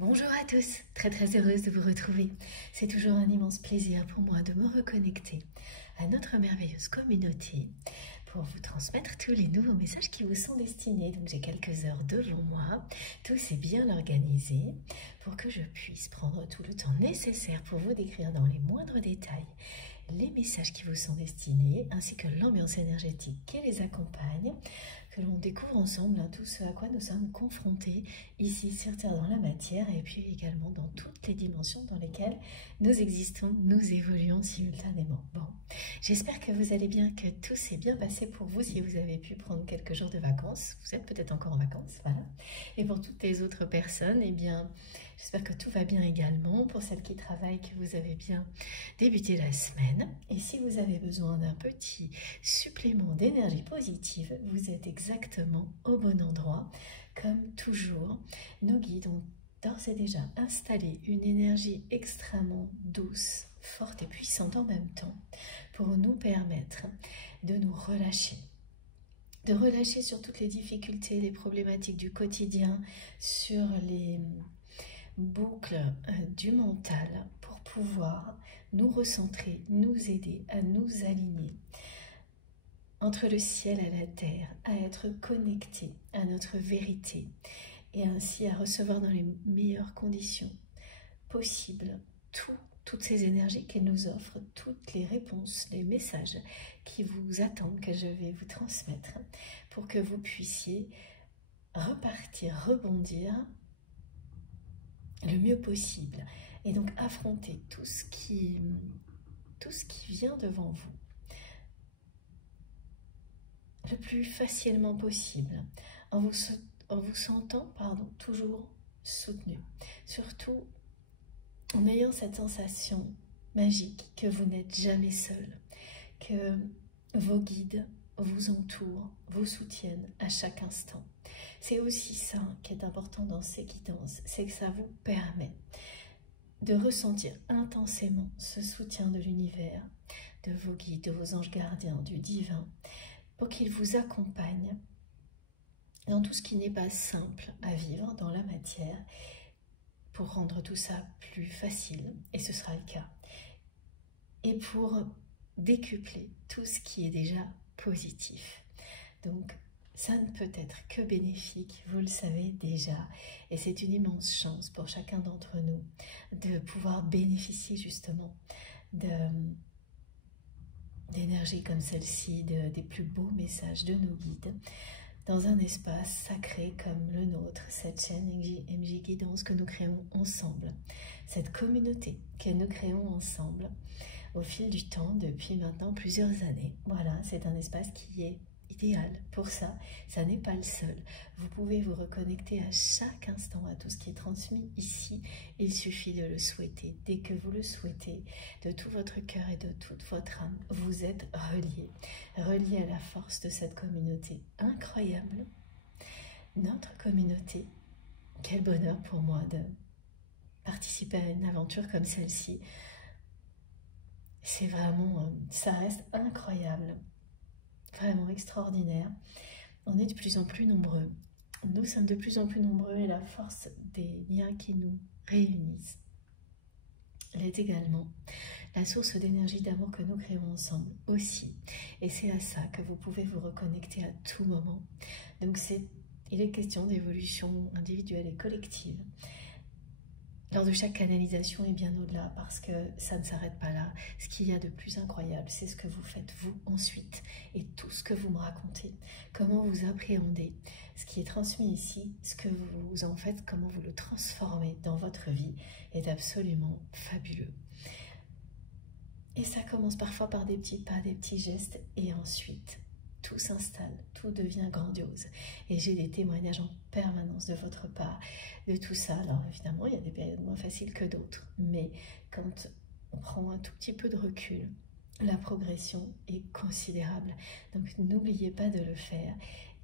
Bonjour à tous, très heureuse de vous retrouver. C'est toujours un immense plaisir pour moi de me reconnecter à notre merveilleuse communauté pour vous transmettre tous les nouveaux messages qui vous sont destinés. Donc j'ai quelques heures devant moi, tout est bien organisé pour que je puisse prendre tout le temps nécessaire pour vous décrire dans les moindres détails les messages qui vous sont destinés, ainsi que l'ambiance énergétique qui les accompagne, que l'on découvre ensemble tout ce à quoi nous sommes confrontés ici sur Terre dans la matière et puis également dans toutes les dimensions dans lesquelles nous existons, nous évoluons simultanément. Bon, j'espère que vous allez bien, que tout s'est bien passé pour vous si vous avez pu prendre quelques jours de vacances. Vous êtes peut-être encore en vacances, voilà. Et pour toutes les autres personnes, eh bien, j'espère que tout va bien également. Pour celles qui travaillent, que vous avez bien débuté la semaine. Et si vous avez besoin d'un petit supplément d'énergie positive, vous êtes exactement au bon endroit. Comme toujours, nos guides ont d'ores et déjà installé une énergie extrêmement douce, forte et puissante en même temps pour nous permettre de nous relâcher. De relâcher sur toutes les difficultés, les problématiques du quotidien, sur les boucles du mental pour pouvoir nous recentrer, nous aider à nous aligner entre le ciel et la terre, à être connectés à notre vérité et ainsi à recevoir dans les meilleures conditions possibles toutes ces énergies qu'elle nous offre, toutes les réponses, les messages qui vous attendent, que je vais vous transmettre pour que vous puissiez repartir, rebondir le mieux possible et donc affronter tout ce qui vient devant vous le plus facilement possible en vous sentant toujours soutenu, surtout en ayant cette sensation magique que vous n'êtes jamais seul, que vos guides vous entourent, vous soutiennent à chaque instant. C'est aussi ça qui est important dans ces guidances, c'est que ça vous permet de ressentir intensément ce soutien de l'univers, de vos guides, de vos anges gardiens, du divin, pour qu'ils vous accompagnent dans tout ce qui n'est pas simple à vivre dans la matière, pour rendre tout ça plus facile, et ce sera le cas, et pour décupler tout ce qui est déjà positif. Donc, ça ne peut être que bénéfique, vous le savez déjà, et c'est une immense chance pour chacun d'entre nous de pouvoir bénéficier justement d'énergie comme celle-ci, des plus beaux messages de nos guides, dans un espace sacré comme le nôtre, cette chaîne MJ Guidance que nous créons ensemble, cette communauté que nous créons ensemble au fil du temps depuis maintenant plusieurs années. Voilà, c'est un espace qui est idéal pour ça. Ça n'est pas le seul. Vous pouvez vous reconnecter à chaque instant à tout ce qui est transmis ici. Il suffit de le souhaiter. Dès que vous le souhaitez, de tout votre cœur et de toute votre âme, vous êtes reliés à la force de cette communauté incroyable. Notre communauté. Quel bonheur pour moi de participer à une aventure comme celle-ci. C'est vraiment, ça reste incroyable. Vraiment extraordinaire. On est de plus en plus nombreux. Nous sommes de plus en plus nombreux et la force des liens qui nous réunissent est également la source d'énergie d'amour que nous créons ensemble aussi. Et c'est à ça que vous pouvez vous reconnecter à tout moment. Donc il est question d'évolution individuelle et collective lors de chaque canalisation et bien au-delà, parce que ça ne s'arrête pas là. Ce qu'il y a de plus incroyable, c'est ce que vous faites vous ensuite, et tout ce que vous me racontez, comment vous appréhendez ce qui est transmis ici, ce que vous en faites, comment vous le transformez dans votre vie, est absolument fabuleux. Et ça commence parfois par des petits pas, des petits gestes, et ensuite tout s'installe, tout devient grandiose. Et j'ai des témoignages en permanence de votre part de tout ça. Alors évidemment, il y a des périodes moins faciles que d'autres, mais quand on prend un tout petit peu de recul, la progression est considérable. Donc n'oubliez pas de le faire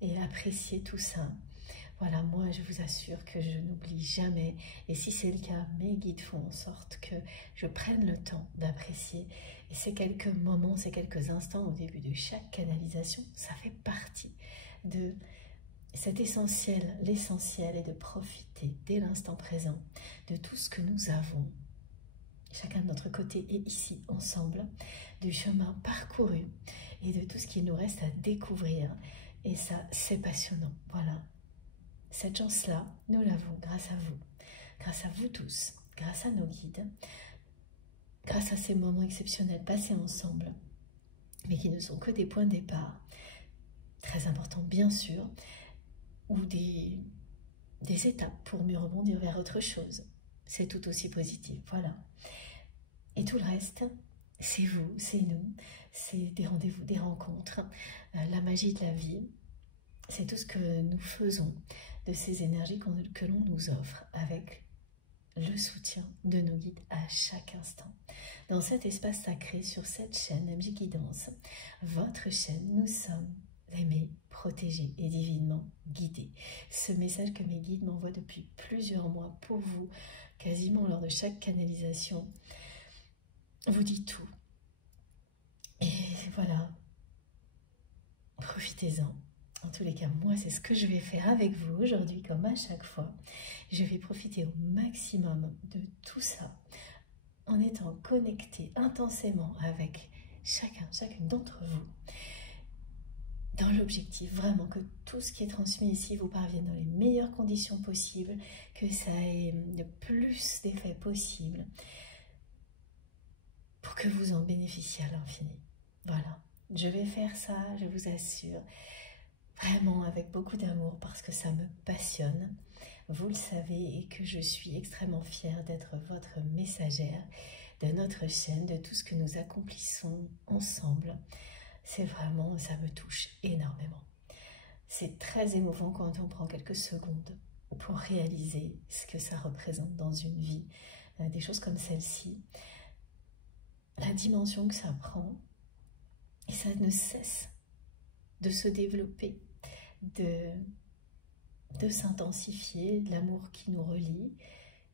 et appréciez tout ça. Voilà, moi je vous assure que je n'oublie jamais, et si c'est le cas, mes guides font en sorte que je prenne le temps d'apprécier, et ces quelques moments, ces quelques instants au début de chaque canalisation, ça fait partie de cet essentiel, l'essentiel est de profiter dès l'instant présent de tout ce que nous avons. Chacun de notre côté est ici ensemble, du chemin parcouru et de tout ce qu'il nous reste à découvrir. Et ça, c'est passionnant. Voilà. Cette chance-là, nous l'avons grâce à vous tous, grâce à nos guides, grâce à ces moments exceptionnels passés ensemble, mais qui ne sont que des points de départ, très importants bien sûr, ou des étapes pour mieux rebondir vers autre chose. C'est tout aussi positif, voilà. Et tout le reste, c'est vous, c'est nous, c'est des rendez-vous, des rencontres, la magie de la vie. C'est tout ce que nous faisons de ces énergies que l'on nous offre avec le soutien de nos guides à chaque instant. Dans cet espace sacré, sur cette chaîne MJ Guidance, votre chaîne, nous sommes aimés, protégés et divinement guidés. Ce message que mes guides m'envoient depuis plusieurs mois pour vous, quasiment lors de chaque canalisation, vous dit tout. Et voilà, profitez-en. En tous les cas, moi, c'est ce que je vais faire avec vous aujourd'hui, comme à chaque fois. Je vais profiter au maximum de tout ça, en étant connecté intensément avec chacune d'entre vous, dans l'objectif vraiment que tout ce qui est transmis ici vous parvienne dans les meilleures conditions possibles, que ça ait le plus d'effets possible, pour que vous en bénéficiez à l'infini. Voilà, je vais faire ça, je vous assure, vraiment avec beaucoup d'amour parce que ça me passionne, vous le savez, et que je suis extrêmement fière d'être votre messagère de notre chaîne, de tout ce que nous accomplissons ensemble. C'est vraiment, ça me touche énormément. C'est très émouvant quand on prend quelques secondes pour réaliser ce que ça représente dans une vie, des choses comme celle-ci, la dimension que ça prend, et ça ne cesse de se développer, de s'intensifier, l'amour qui nous relie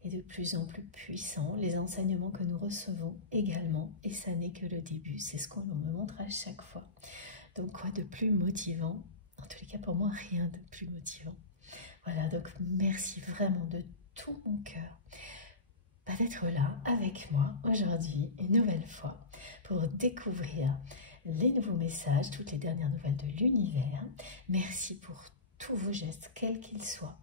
est de plus en plus puissant, les enseignements que nous recevons également, et ça n'est que le début, c'est ce qu'on me montre à chaque fois. Donc quoi de plus motivant, en tous les cas pour moi, rien de plus motivant. Voilà, donc merci vraiment de tout mon cœur d'être là avec moi aujourd'hui, une nouvelle fois, pour découvrir les nouveaux messages, toutes les dernières nouvelles de l'univers. Merci pour tous vos gestes, quels qu'ils soient,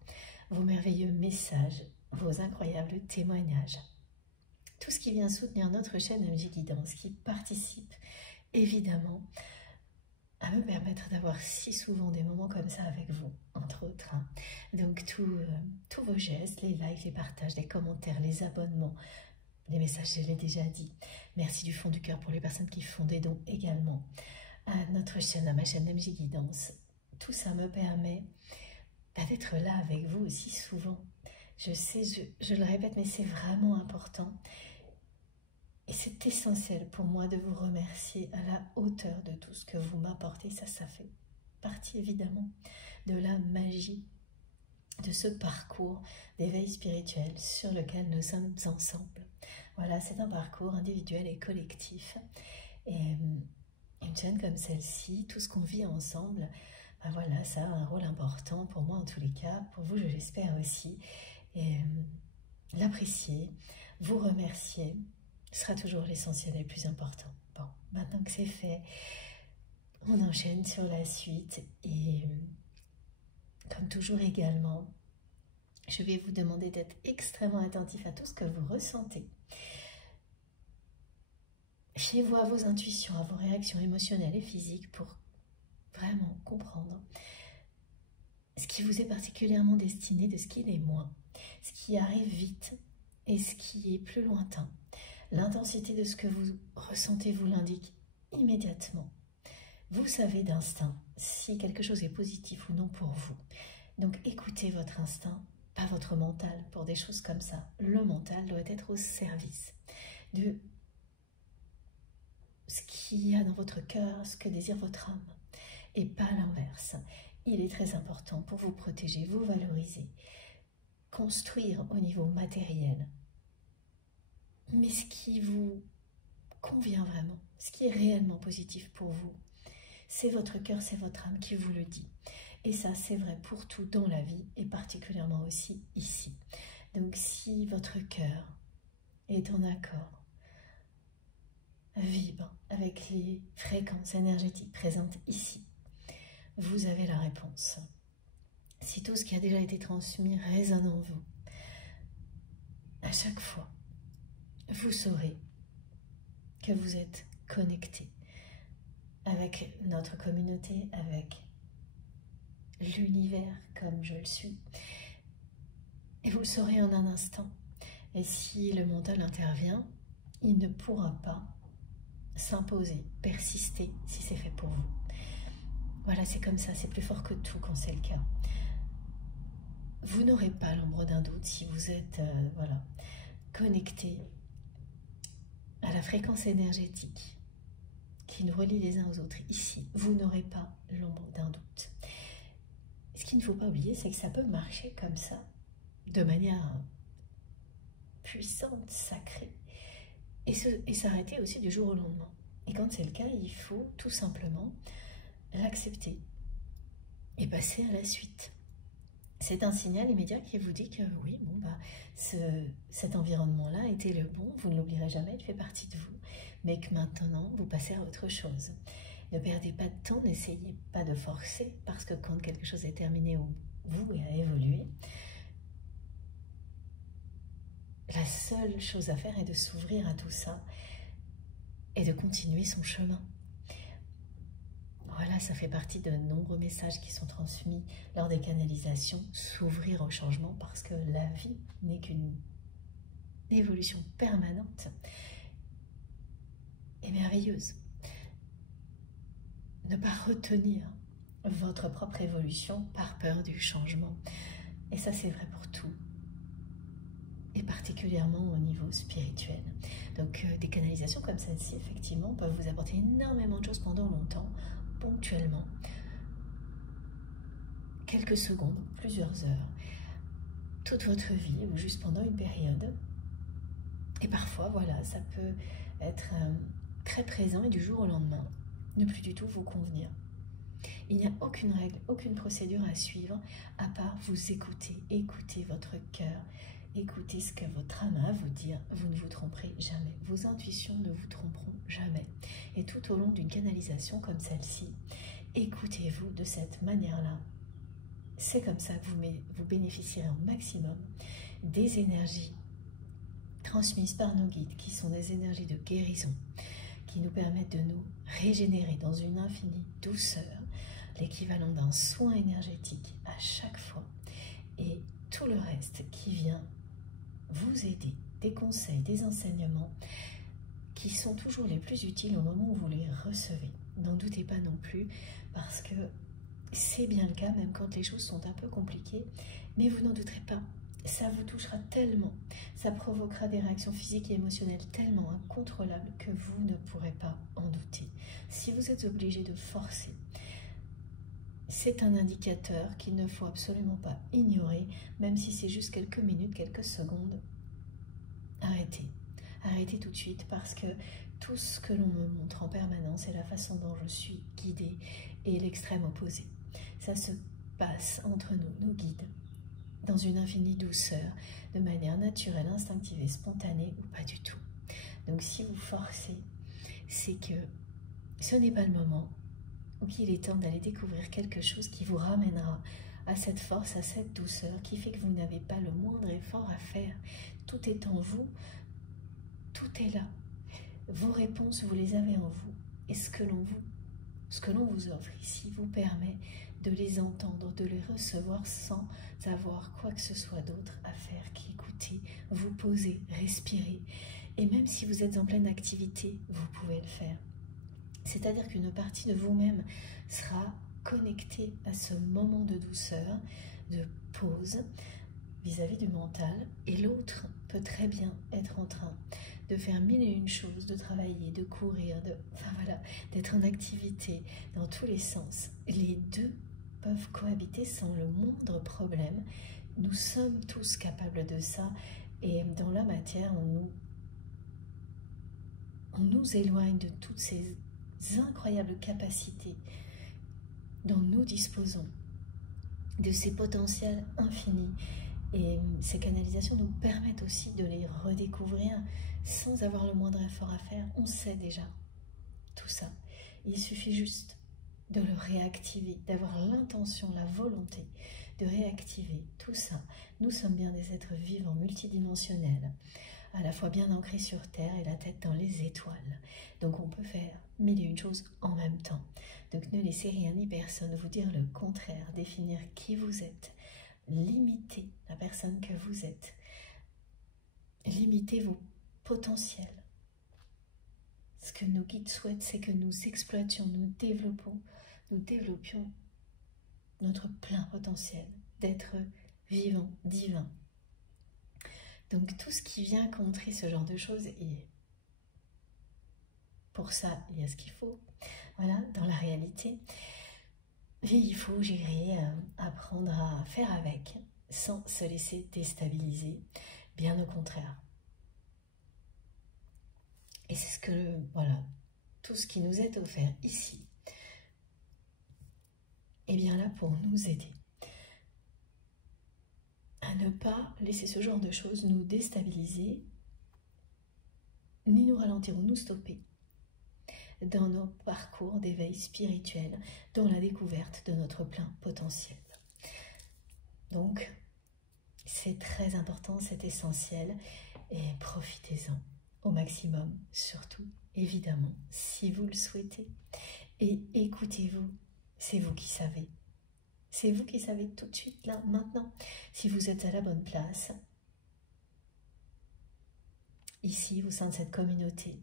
vos merveilleux messages, vos incroyables témoignages. Tout ce qui vient soutenir notre chaîne MJ Guidance, qui participe évidemment à me permettre d'avoir si souvent des moments comme ça avec vous, entre autres. Hein. Donc tous vos gestes, les likes, les partages, les commentaires, les abonnements, les messages, je l'ai déjà dit. Merci du fond du cœur pour les personnes qui font des dons également à notre chaîne, à ma chaîne MJ Guidance. Tout ça me permet d'être là avec vous aussi souvent. Je sais, je le répète, mais c'est vraiment important. Et c'est essentiel pour moi de vous remercier à la hauteur de tout ce que vous m'apportez. Ça fait partie évidemment de la magie de ce parcours d'éveil spirituel sur lequel nous sommes ensemble. Voilà, c'est un parcours individuel et collectif. Et une chaîne comme celle-ci, tout ce qu'on vit ensemble, ben voilà, ça a un rôle important pour moi en tous les cas, pour vous je l'espère aussi. Et l'apprécier, vous remercier, ce sera toujours l'essentiel et le plus important. Bon, maintenant que c'est fait, on enchaîne sur la suite et comme toujours également, je vais vous demander d'être extrêmement attentif à tout ce que vous ressentez. Fiez-vous à vos intuitions, à vos réactions émotionnelles et physiques pour vraiment comprendre ce qui vous est particulièrement destiné de ce qui l'est moins, ce qui arrive vite et ce qui est plus lointain. L'intensité de ce que vous ressentez vous l'indique immédiatement. Vous savez d'instinct si quelque chose est positif ou non pour vous. Donc écoutez votre instinct, pas votre mental pour des choses comme ça. Le mental doit être au service de ce qu'il y a dans votre cœur, ce que désire votre âme, et pas l'inverse. Il est très important pour vous protéger, vous valoriser, construire au niveau matériel, mais ce qui vous convient vraiment, ce qui est réellement positif pour vous, c'est votre cœur, c'est votre âme qui vous le dit. Et ça, c'est vrai pour tout dans la vie et particulièrement aussi ici. Donc si votre cœur est en accord, vibre avec les fréquences énergétiques présentes ici, vous avez la réponse. Si tout ce qui a déjà été transmis résonne en vous, à chaque fois, vous saurez que vous êtes connecté avec notre communauté, avec l'univers comme je le suis. Et vous le saurez en un instant. Et si le mental intervient, il ne pourra pas s'imposer, persister si c'est fait pour vous. Voilà, c'est comme ça, c'est plus fort que tout quand c'est le cas. Vous n'aurez pas l'ombre d'un doute si vous êtes voilà, connecté à la fréquence énergétique qui nous relie les uns aux autres ici. Vous n'aurez pas l'ombre d'un doute. Ce qu'il ne faut pas oublier, c'est que ça peut marcher comme ça, de manière puissante, sacrée, et s'arrêter aussi du jour au lendemain. Et quand c'est le cas, il faut tout simplement l'accepter et passer à la suite. C'est un signal immédiat qui vous dit que oui, bon, bah, cet environnement-là était le bon, vous ne l'oublierez jamais, il fait partie de vous, mais que maintenant, vous passez à autre chose. Ne perdez pas de temps, n'essayez pas de forcer, parce que quand quelque chose est terminé ou vous a évolué, la seule chose à faire est de s'ouvrir à tout ça et de continuer son chemin. Voilà, ça fait partie de nombreux messages qui sont transmis lors des canalisations, s'ouvrir au changement parce que la vie n'est qu'une évolution permanente et merveilleuse. Ne pas retenir votre propre évolution par peur du changement. Et ça, c'est vrai pour tout. Et particulièrement au niveau spirituel. Donc, des canalisations comme celle-ci, effectivement, peuvent vous apporter énormément de choses pendant longtemps, ponctuellement, quelques secondes, plusieurs heures, toute votre vie ou juste pendant une période. Et parfois, voilà, ça peut être très présent et du jour au lendemain, ne plus du tout vous convenir. Il n'y a aucune règle, aucune procédure à suivre, à part vous écouter, écouter votre cœur, écoutez ce que votre âme a à vous dire, vous ne vous tromperez jamais. Vos intuitions ne vous tromperont jamais. Et tout au long d'une canalisation comme celle-ci, écoutez-vous de cette manière-là. C'est comme ça que vous bénéficierez au maximum des énergies transmises par nos guides, qui sont des énergies de guérison, qui nous permettent de nous régénérer dans une infinie douceur, l'équivalent d'un soin énergétique à chaque fois, et tout le reste qui vient vous aider, des conseils, des enseignements qui sont toujours les plus utiles au moment où vous les recevez. N'en doutez pas non plus, parce que c'est bien le cas, même quand les choses sont un peu compliquées, mais vous n'en douterez pas. Ça vous touchera tellement, ça provoquera des réactions physiques et émotionnelles tellement incontrôlables que vous ne pourrez pas en douter. Si vous êtes obligé de forcer, c'est un indicateur qu'il ne faut absolument pas ignorer, même si c'est juste quelques minutes, quelques secondes. Arrêtez. Arrêtez tout de suite, parce que tout ce que l'on me montre en permanence et la façon dont je suis guidée est l'extrême opposé. Ça se passe entre nous, nos guides, dans une infinie douceur, de manière naturelle, instinctive et spontanée, ou pas du tout. Donc si vous forcez, c'est que ce n'est pas le moment, ou qu'il est temps d'aller découvrir quelque chose qui vous ramènera à cette force, à cette douceur, qui fait que vous n'avez pas le moindre effort à faire. Tout est en vous, tout est là. Vos réponses, vous les avez en vous. Et ce que l'on vous offre ici vous permet de les entendre, de les recevoir sans avoir quoi que ce soit d'autre à faire qu'écouter, vous poser, respirer. Et même si vous êtes en pleine activité, vous pouvez le faire. C'est-à-dire qu'une partie de vous-même sera connectée à ce moment de douceur, de pause vis-à-vis du mental, et l'autre peut très bien être en train de faire mille et une choses, de travailler, de courir, d'être en activité dans tous les sens. Les deux peuvent cohabiter sans le moindre problème. Nous sommes tous capables de ça, et dans la matière, on nous éloigne de toutes ces incroyables capacités dont nous disposons de ces potentiels infinis. Et ces canalisations nous permettent aussi de les redécouvrir sans avoir le moindre effort à faire. On sait déjà tout ça. Il suffit juste de le réactiver, d'avoir l'intention, la volonté de réactiver tout ça. Nous sommes bien des êtres vivants multidimensionnels, à la fois bien ancrés sur Terre et la tête dans les étoiles. Donc on peut faire mille et une choses en même temps. Donc ne laissez rien ni personne vous dire le contraire, définir qui vous êtes, limiter la personne que vous êtes, limiter vos potentiels. Ce que nos guides souhaitent, c'est que nous exploitions, nous développions notre plein potentiel d'être vivant, divin. Donc tout ce qui vient contrer ce genre de choses, et pour ça, il y a ce qu'il faut, voilà, dans la réalité. Et il faut gérer, apprendre à faire avec, sans se laisser déstabiliser, bien au contraire. Et c'est ce que, voilà, tout ce qui nous est offert ici, est bien là pour nous aider à ne pas laisser ce genre de choses nous déstabiliser, ni nous ralentir ou nous stopper dans nos parcours d'éveil spirituel, dans la découverte de notre plein potentiel. Donc, c'est très important, c'est essentiel, et profitez-en au maximum, surtout, évidemment, si vous le souhaitez. Et écoutez-vous, c'est vous qui savez. C'est vous qui savez tout de suite, là, maintenant, si vous êtes à la bonne place, ici, au sein de cette communauté,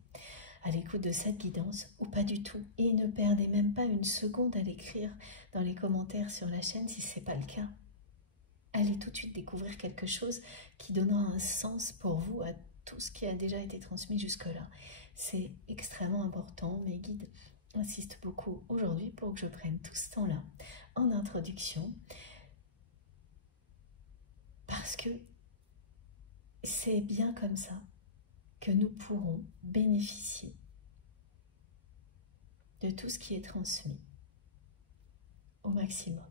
à l'écoute de cette guidance, ou pas du tout. Et ne perdez même pas une seconde à l'écrire dans les commentaires sur la chaîne si ce n'est pas le cas. Allez tout de suite découvrir quelque chose qui donnera un sens pour vous à tout ce qui a déjà été transmis jusque-là. C'est extrêmement important. Mes guides insistent beaucoup aujourd'hui pour que je prenne tout ce temps-là en introduction, parce que c'est bien comme ça que nous pourrons bénéficier de tout ce qui est transmis au maximum.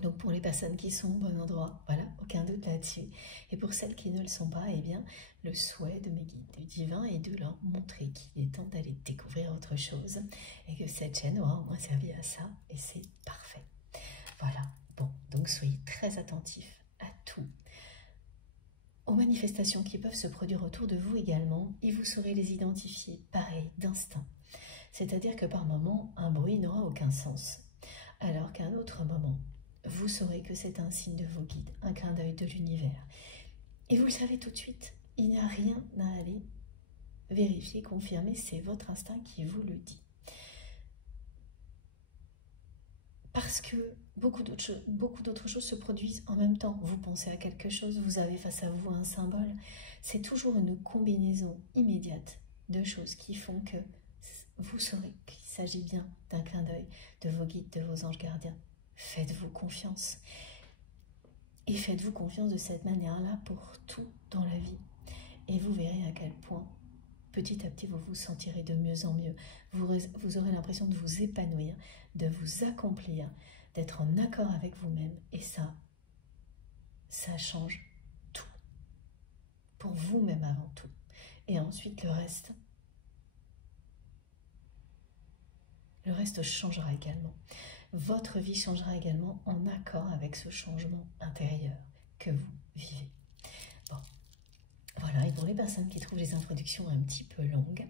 Donc pour les personnes qui sont au bon endroit, voilà, aucun doute là-dessus. Et pour celles qui ne le sont pas, eh bien, le souhait de mes guides du divin est de leur montrer qu'il est temps d'aller découvrir autre chose et que cette chaîne aura au moins servi à ça, et c'est parfait. Voilà, bon, donc soyez très attentifs à tout, aux manifestations qui peuvent se produire autour de vous également, et vous saurez les identifier, pareil, d'instinct. C'est-à-dire que par moment, un bruit n'aura aucun sens, alors qu'à un autre moment, vous saurez que c'est un signe de vos guides, un clin d'œil de l'univers. Et vous le savez tout de suite, il n'y a rien à aller vérifier, confirmer, c'est votre instinct qui vous le dit. Parce que beaucoup d'autres choses se produisent en même temps. Vous pensez à quelque chose, vous avez face à vous un symbole. C'est toujours une combinaison immédiate de choses qui font que vous saurez qu'il s'agit bien d'un clin d'œil de vos guides, de vos anges gardiens. Faites-vous confiance. Et faites-vous confiance de cette manière-là pour tout dans la vie. Et vous verrez à quel point, petit à petit, vous vous sentirez de mieux en mieux. Vous aurez l'impression de vous épanouir, de vous accomplir, d'être en accord avec vous-même. Et ça change tout. Pour vous-même avant tout. Et ensuite, le reste changera également. Votre vie changera également en accord avec ce changement intérieur que vous vivez. Bon, voilà, et pour les personnes qui trouvent les introductions un petit peu longues,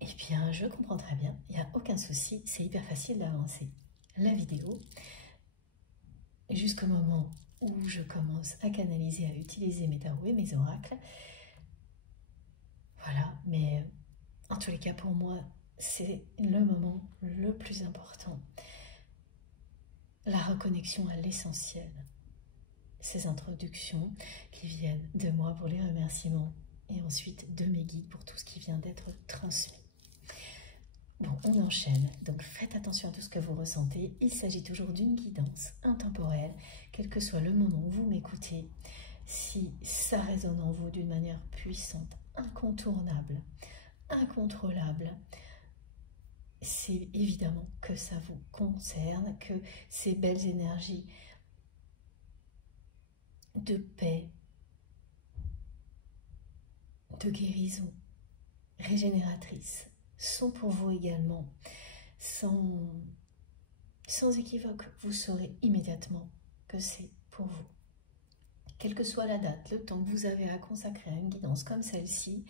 eh bien, je comprends très bien, il n'y a aucun souci, c'est hyper facile d'avancer la vidéo jusqu'au moment où je commence à canaliser, à utiliser mes tarots et mes oracles. Voilà, mais en tous les cas, pour moi, c'est le moment le plus important. La reconnexion à l'essentiel. Ces introductions qui viennent de moi pour les remerciements et ensuite de mes guides pour tout ce qui vient d'être transmis. Bon, on enchaîne. Donc faites attention à tout ce que vous ressentez. Il s'agit toujours d'une guidance intemporelle, quel que soit le moment où vous m'écoutez. Si ça résonne en vous d'une manière puissante, incontournable, incontrôlable, c'est évidemment que ça vous concerne, que ces belles énergies de paix, de guérison, régénératrice sont pour vous également. Sans équivoque, vous saurez immédiatement que c'est pour vous. Quelle que soit la date, le temps que vous avez à consacrer à une guidance comme celle-ci,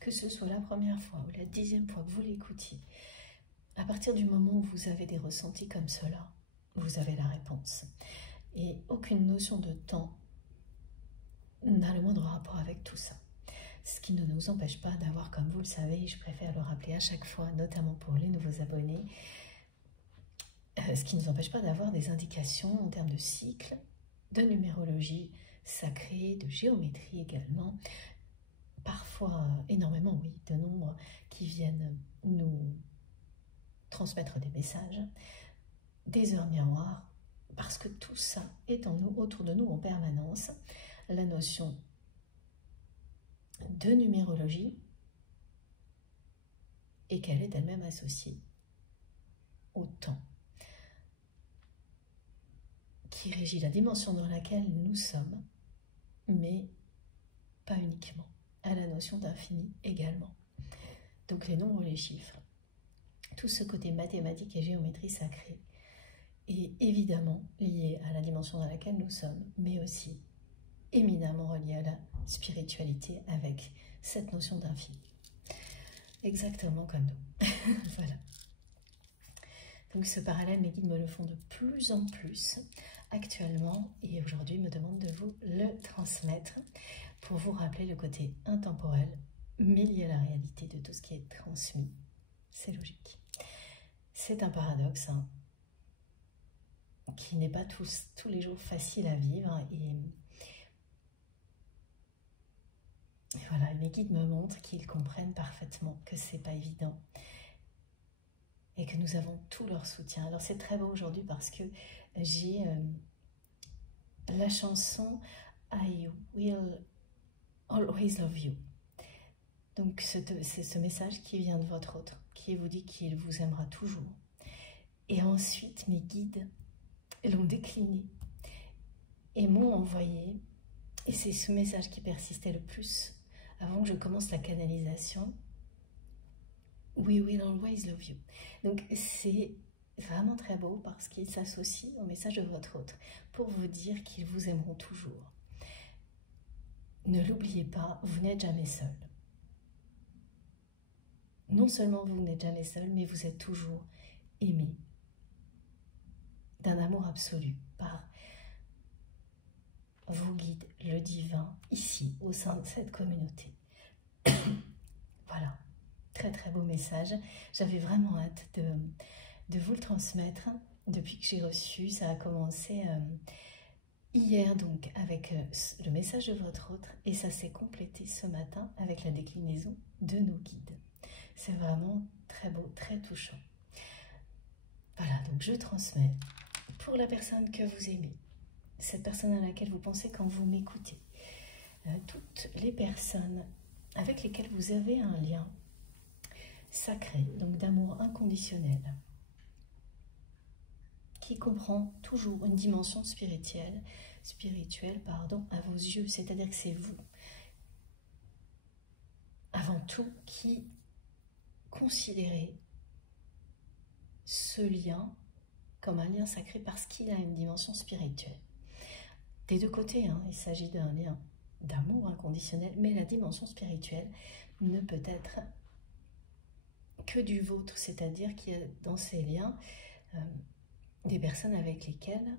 que ce soit la première fois ou la 10e fois que vous l'écoutiez, à partir du moment où vous avez des ressentis comme cela, vous avez la réponse. Et aucune notion de temps n'a le moindre rapport avec tout ça. Ce qui ne nous empêche pas d'avoir, comme vous le savez, je préfère le rappeler à chaque fois, notamment pour les nouveaux abonnés, ce qui ne nous empêche pas d'avoir des indications en termes de cycle, de numérologie sacrée, de géométrie également, parfois énormément, oui, de nombres qui viennent nous transmettre des messages, des heures miroirs, parce que tout ça est en nous, autour de nous en permanence. La notion de numérologie et qu'elle est elle-même associée au temps qui régit la dimension dans laquelle nous sommes, mais pas uniquement, à la notion d'infini également. Donc les nombres, les chiffres, tout ce côté mathématique et géométrie sacrée est évidemment lié à la dimension dans laquelle nous sommes, mais aussi éminemment relié à la spiritualité avec cette notion d'infini. Exactement comme nous. Voilà. Donc ce parallèle, mes guides me le font de plus en plus actuellement et aujourd'hui me demandent de vous le transmettre pour vous rappeler le côté intemporel, mais lié à la réalité de tout ce qui est transmis. C'est logique. C'est un paradoxe qui n'est pas tous les jours facile à vivre et voilà, mes guides me montrent qu'ils comprennent parfaitement que c'est pas évident et que nous avons tout leur soutien. Alors c'est très beau aujourd'hui parce que j'ai la chanson I Will Always Love You. Donc c'est ce message qui vient de votre autre, qui vous dit qu'il vous aimera toujours. Et ensuite mes guides l'ont décliné et m'ont envoyé, et c'est ce message qui persistait le plus avant que je commence la canalisation, We will always love you. Donc c'est vraiment très beau parce qu'il s'associe au message de votre autre pour vous dire qu'ils vous aimeront toujours. Ne l'oubliez pas, vous n'êtes jamais seul. Non seulement vous n'êtes jamais seul, mais vous êtes toujours aimé d'un amour absolu par vos guides, le divin, ici, au sein de cette communauté. Voilà, très très beau message. J'avais vraiment hâte de vous le transmettre depuis que j'ai reçu. Ça a commencé hier donc avec le message de votre autre et ça s'est complété ce matin avec la déclinaison de nos guides. C'est vraiment très beau, très touchant. Voilà, donc je transmets pour la personne que vous aimez, cette personne à laquelle vous pensez quand vous m'écoutez, toutes les personnes avec lesquelles vous avez un lien sacré, donc d'amour inconditionnel, qui comprend toujours une dimension spirituelle, à vos yeux, c'est-à-dire que c'est vous, avant tout, qui considérez ce lien comme un lien sacré parce qu'il a une dimension spirituelle. Des deux côtés, hein, il s'agit d'un lien d'amour inconditionnel, mais la dimension spirituelle ne peut être que du vôtre, c'est-à-dire qu'il y a dans ces liens des personnes avec lesquelles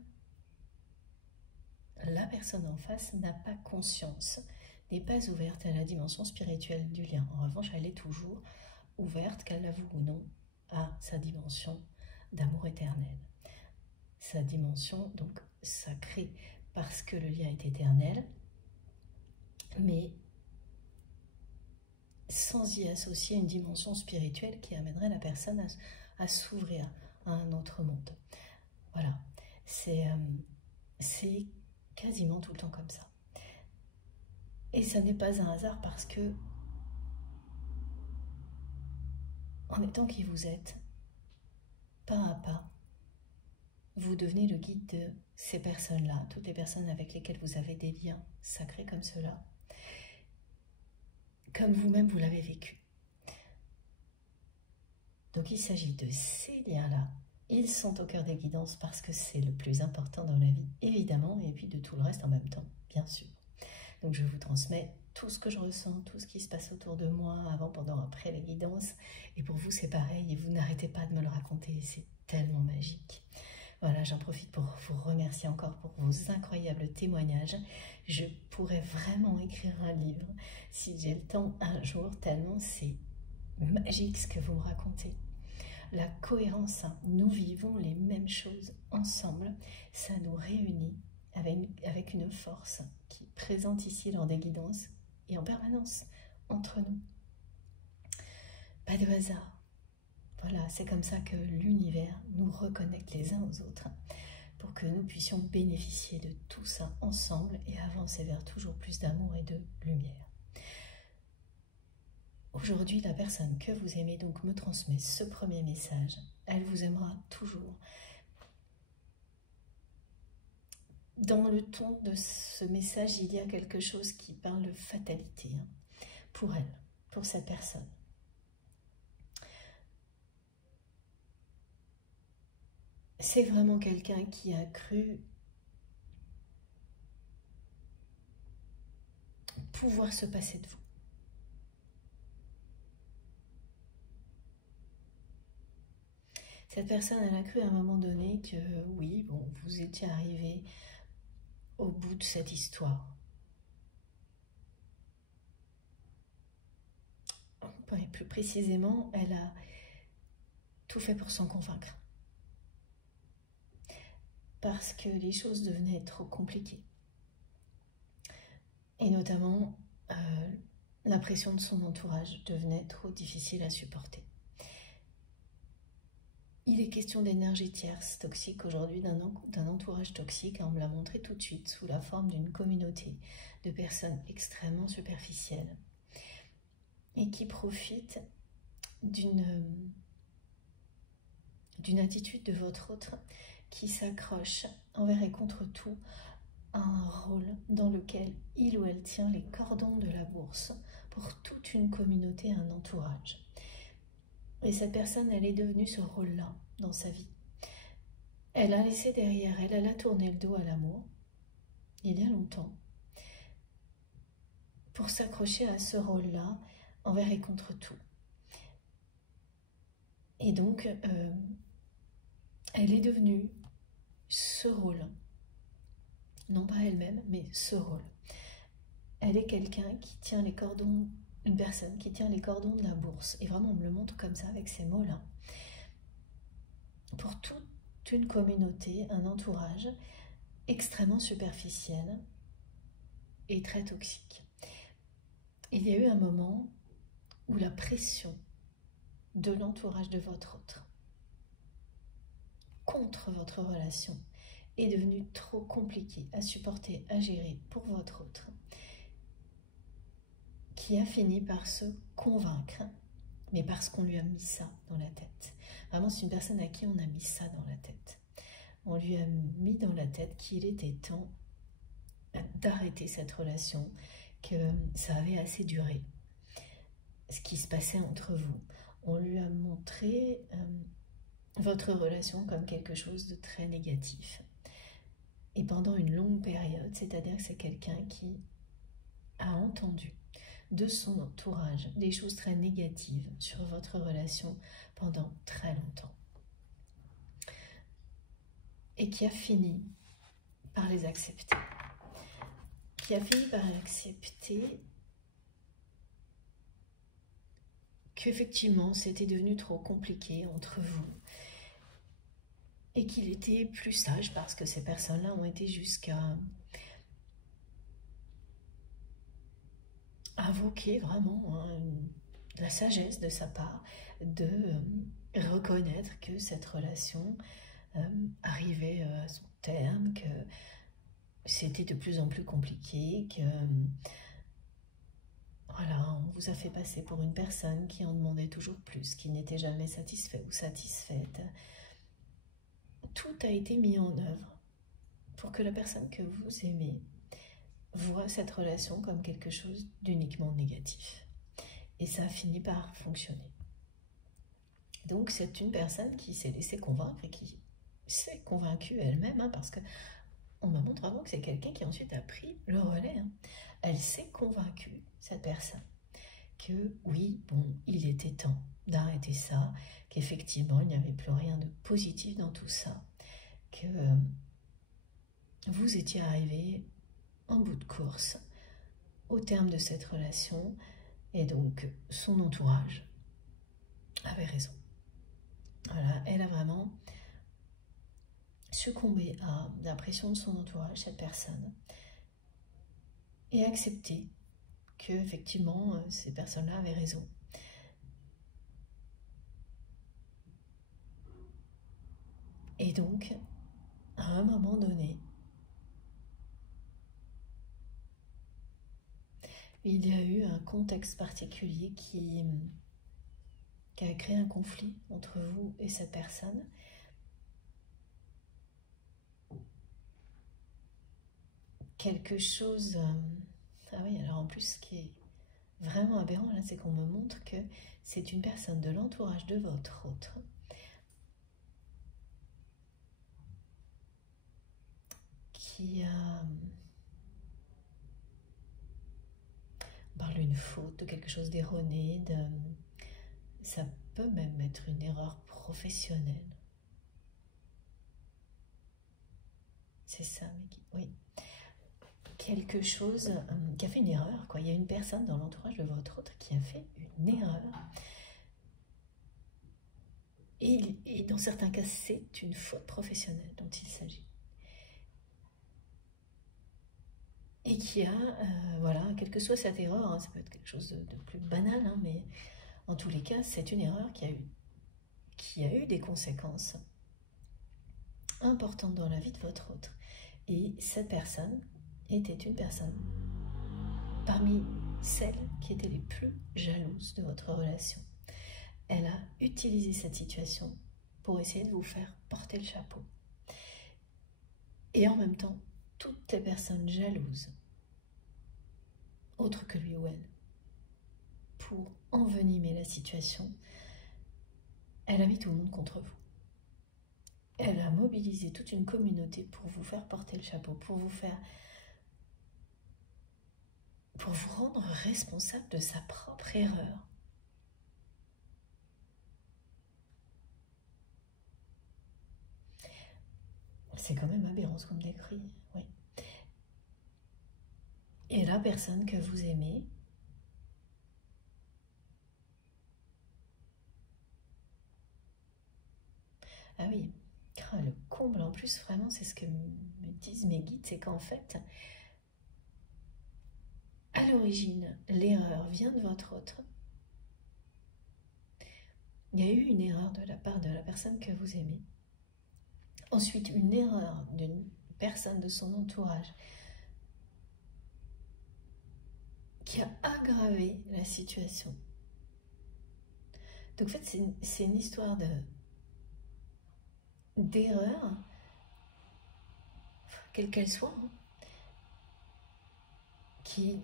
la personne en face n'a pas conscience, n'est pas ouverte à la dimension spirituelle du lien. En revanche, elle est toujours ouverte, qu'elle l'avoue ou non, à sa dimension d'amour éternel. Sa dimension donc sacrée parce que le lien est éternel, mais sans y associer une dimension spirituelle qui amènerait la personne à s'ouvrir à un autre monde. Voilà, c'est quasiment tout le temps comme ça. Et ça n'est pas un hasard parce que, en étant qui vous êtes, pas à pas, vous devenez le guide de ces personnes-là, toutes les personnes avec lesquelles vous avez des liens sacrés comme cela, comme vous-même vous l'avez vécu. Donc il s'agit de ces liens-là. Ils sont au cœur des guidances parce que c'est le plus important dans la vie, évidemment, et puis de tout le reste en même temps, bien sûr. Donc je vous transmets tout ce que je ressens, tout ce qui se passe autour de moi, avant, pendant, après les guidances. Et pour vous, c'est pareil, et vous n'arrêtez pas de me le raconter, c'est tellement magique. Voilà, j'en profite pour vous remercier encore pour vos incroyables témoignages. Je pourrais vraiment écrire un livre si j'ai le temps un jour, tellement c'est magique ce que vous me racontez. La cohérence, hein, nous vivons les mêmes choses ensemble, ça nous réunit avec une force qui est présente ici lors des guidances et en permanence entre nous. Pas de hasard. Voilà, c'est comme ça que l'univers nous reconnecte les uns aux autres pour que nous puissions bénéficier de tout ça ensemble et avancer vers toujours plus d'amour et de lumière. Aujourd'hui, la personne que vous aimez donc me transmet ce premier message. Elle vous aimera toujours. Dans le ton de ce message, il y a quelque chose qui parle de fatalité, hein, pour elle, pour cette personne. C'est vraiment quelqu'un qui a cru pouvoir se passer de vous. Cette personne, elle a cru à un moment donné que oui, bon, vous étiez arrivé au bout de cette histoire. Et plus précisément, elle a tout fait pour s'en convaincre. Parce que les choses devenaient trop compliquées. Et notamment, la pression de son entourage devenait trop difficile à supporter. Il est question d'énergie tierce toxique aujourd'hui, d'un entourage toxique, on me l'a montré tout de suite, sous la forme d'une communauté de personnes extrêmement superficielles et qui profitent d'une attitude de votre autre qui s'accroche envers et contre tout à un rôle dans lequel il ou elle tient les cordons de la bourse pour toute une communauté, un entourage. Et cette personne, elle est devenue ce rôle-là dans sa vie. Elle a laissé derrière elle, elle a tourné le dos à l'amour, il y a longtemps, pour s'accrocher à ce rôle-là, envers et contre tout. Et donc, elle est devenue ce rôle, non pas elle-même, mais ce rôle. Elle est quelqu'un qui tient les cordons, une personne qui tient les cordons de la bourse. Et vraiment, on me le montre comme ça, avec ces mots-là. Pour toute une communauté, un entourage extrêmement superficiel et très toxique. Il y a eu un moment où la pression de l'entourage de votre autre contre votre relation est devenue trop compliquée à supporter, à gérer pour votre autre, qui a fini par se convaincre, mais parce qu'on lui a mis ça dans la tête. Vraiment, c'est une personne à qui on a mis ça dans la tête. On lui a mis dans la tête qu'il était temps d'arrêter cette relation, que ça avait assez duré, ce qui se passait entre vous. On lui a montré votre relation comme quelque chose de très négatif. Et pendant une longue période, c'est-à-dire que c'est quelqu'un qui a entendu de son entourage des choses très négatives sur votre relation pendant très longtemps. Et qui a fini par les accepter. Qui a fini par accepter qu'effectivement c'était devenu trop compliqué entre vous et qu'il était plus sage parce que ces personnes-là ont été jusqu'à invoquer vraiment la sagesse de sa part de reconnaître que cette relation arrivait à son terme, que c'était de plus en plus compliqué, que voilà, on vous a fait passer pour une personne qui en demandait toujours plus, qui n'était jamais satisfait ou satisfaite, tout a été mis en œuvre pour que la personne que vous aimez voit cette relation comme quelque chose d'uniquement négatif. Et ça a fini par fonctionner. Donc c'est une personne qui s'est laissée convaincre et qui s'est convaincue elle-même, hein, parce que on me montre vraiment que c'est quelqu'un qui ensuite a pris le relais. Hein. Elle s'est convaincue, cette personne, que oui, bon, il était temps d'arrêter ça, qu'effectivement il n'y avait plus rien de positif dans tout ça, que vous étiez arrivé en bout de course au terme de cette relation, et donc son entourage avait raison. Voilà, elle a vraiment succombé à la pression de son entourage, cette personne, et accepté que effectivement ces personnes-là avaient raison. Et donc, à un moment donné, il y a eu un contexte particulier qui a créé un conflit entre vous et cette personne. Quelque chose... ah oui, alors en plus, ce qui est vraiment aberrant, là, c'est qu'on me montre que c'est une personne de l'entourage de votre autre qui a... On parle d'une faute, de quelque chose d'erroné, ça peut même être une erreur professionnelle. C'est ça, mais oui. Quelque chose qui a fait une erreur, quoi. Il y a une personne dans l'entourage de votre autre qui a fait une erreur. Et dans certains cas, c'est une faute professionnelle dont il s'agit. Et qui a, voilà, quelle que soit cette erreur, hein, ça peut être quelque chose de plus banal, hein, mais en tous les cas, c'est une erreur qui a eu des conséquences importantes dans la vie de votre autre. Et cette personne était une personne parmi celles qui étaient les plus jalouses de votre relation. Elle a utilisé cette situation pour essayer de vous faire porter le chapeau. Et en même temps, toutes les personnes jalouses, autres que lui ou elle, pour envenimer la situation, elle a mis tout le monde contre vous. Elle a mobilisé toute une communauté pour vous faire porter le chapeau, pour vous rendre responsable de sa propre erreur. C'est quand même aberrant ce qu'on me décrit, oui. Et la personne que vous aimez, ah oui, le comble en plus, vraiment, c'est ce que me disent mes guides, c'est qu'en fait, à l'origine, l'erreur vient de votre autre. Il y a eu une erreur de la part de la personne que vous aimez. Ensuite, une erreur d'une personne de son entourage qui a aggravé la situation. Donc en fait, c'est une histoire d'erreur, quelle qu'elle soit, hein, qui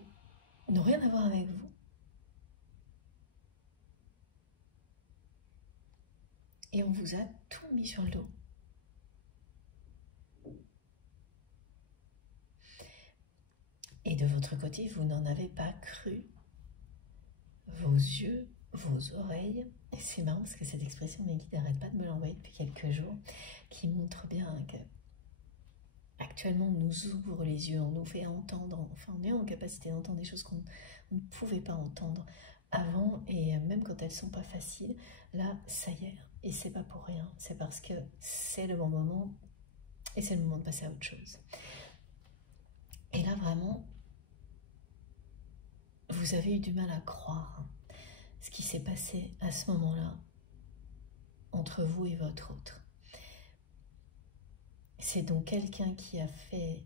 n'ont rien à voir avec vous. Et on vous a tout mis sur le dos. Et de votre côté, vous n'en avez pas cru vos yeux, vos oreilles. Et c'est marrant parce que cette expression, mes guides n'arrêtent pas de me l'envoyer depuis quelques jours, qui montre bien que actuellement on nous ouvre les yeux, on nous fait entendre, enfin on est en capacité d'entendre des choses qu'on ne pouvait pas entendre avant, et même quand elles ne sont pas faciles, là ça y est, et c'est pas pour rien, c'est parce que c'est le bon moment, et c'est le moment de passer à autre chose. Et là vraiment, vous avez eu du mal à croire ce qui s'est passé à ce moment-là entre vous et votre autre. C'est donc quelqu'un qui a fait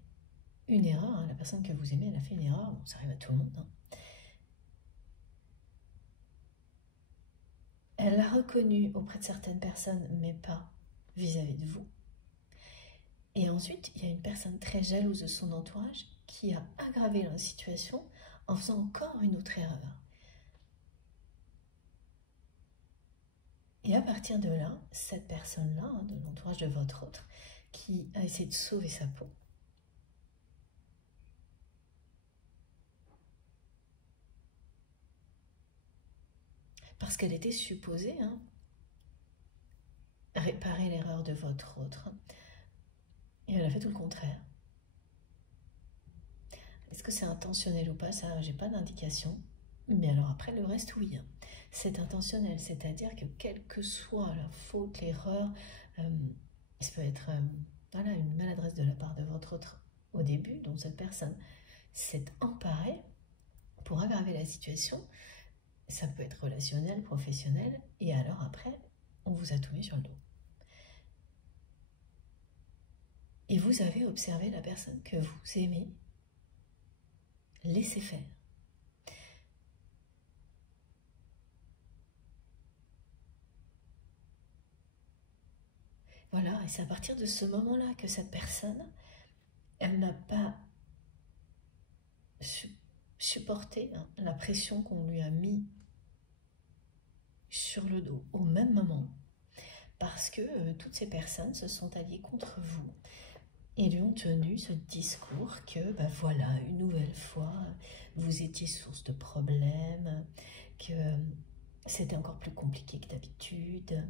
une erreur, hein, la personne que vous aimez, elle a fait une erreur, bon, ça arrive à tout le monde. Hein. Elle l'a reconnu auprès de certaines personnes, mais pas vis-à-vis de vous. Et ensuite, il y a une personne très jalouse de son entourage qui a aggravé la situation en faisant encore une autre erreur. Et à partir de là, cette personne-là, de l'entourage de votre autre, qui a essayé de sauver sa peau, parce qu'elle était supposée réparer l'erreur de votre autre, et elle a fait tout le contraire. Est-ce que c'est intentionnel ou pas? Ça, j'ai pas d'indication. Mais alors après, le reste, oui. C'est intentionnel, c'est-à-dire que quelle que soit la faute, l'erreur, ça peut être voilà, une maladresse de la part de votre autre au début, dont cette personne s'est emparée pour aggraver la situation. Ça peut être relationnel, professionnel, et alors après, on vous a tout mis sur le dos. Et vous avez observé la personne que vous aimez, laissez faire. Voilà, et c'est à partir de ce moment-là que cette personne, elle n'a pas supporté la pression qu'on lui a mis sur le dos au même moment, parce que toutes ces personnes se sont alliées contre vous et lui ont tenu ce discours que, ben voilà, une nouvelle fois, vous étiez source de problèmes, que c'était encore plus compliqué que d'habitude.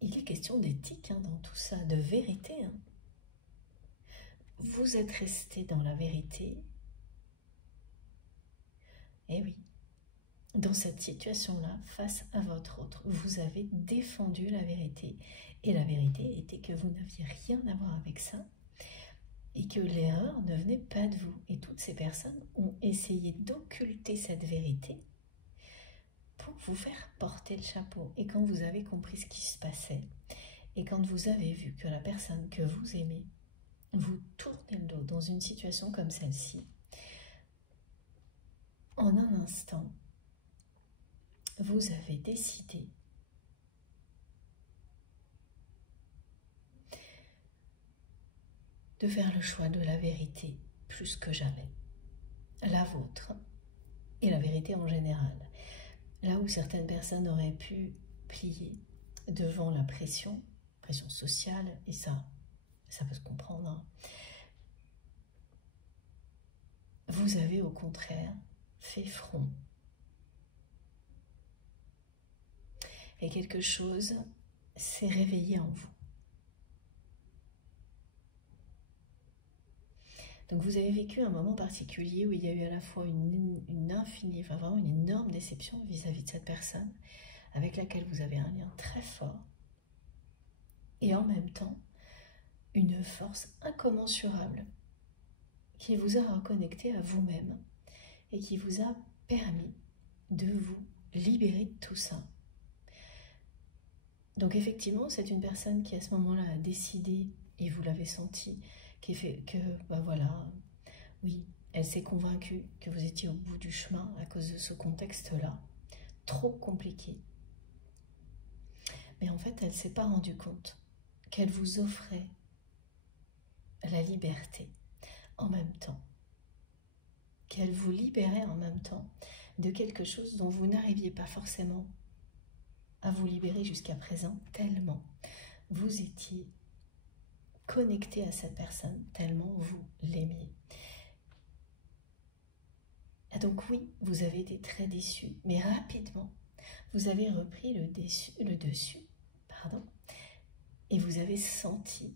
Il est question d'éthique dans tout ça, de vérité. Vous êtes resté dans la vérité. Eh oui, dans cette situation-là, face à votre autre, vous avez défendu la vérité. Et la vérité était que vous n'aviez rien à voir avec ça et que l'erreur ne venait pas de vous. Et toutes ces personnes ont essayé d'occulter cette vérité pour vous faire porter le chapeau. Et quand vous avez compris ce qui se passait, et quand vous avez vu que la personne que vous aimez vous tournez le dos dans une situation comme celle-ci, en un instant, vous avez décidé de faire le choix de la vérité plus que jamais. La vôtre et la vérité en général. Là où certaines personnes auraient pu plier devant la pression sociale, et ça peut se comprendre, vous avez au contraire fait front. Et quelque chose s'est réveillé en vous. Donc vous avez vécu un moment particulier où il y a eu à la fois une infinie, enfin vraiment une énorme déception vis-à-vis de cette personne avec laquelle vous avez un lien très fort, et en même temps une force incommensurable qui vous a reconnecté à vous-même et qui vous a permis de vous libérer de tout ça. Donc effectivement, c'est une personne qui à ce moment-là a décidé, et vous l'avez senti, qui fait que, ben voilà, oui, elle s'est convaincue que vous étiez au bout du chemin à cause de ce contexte-là, trop compliqué. Mais en fait, elle ne s'est pas rendue compte qu'elle vous offrait la liberté en même temps, qu'elle vous libérait en même temps de quelque chose dont vous n'arriviez pas forcément à vous libérer jusqu'à présent, tellement vous étiez connecté à cette personne, tellement vous l'aimiez. Et donc oui, vous avez été très déçu, mais rapidement, vous avez repris le dessus, et vous avez senti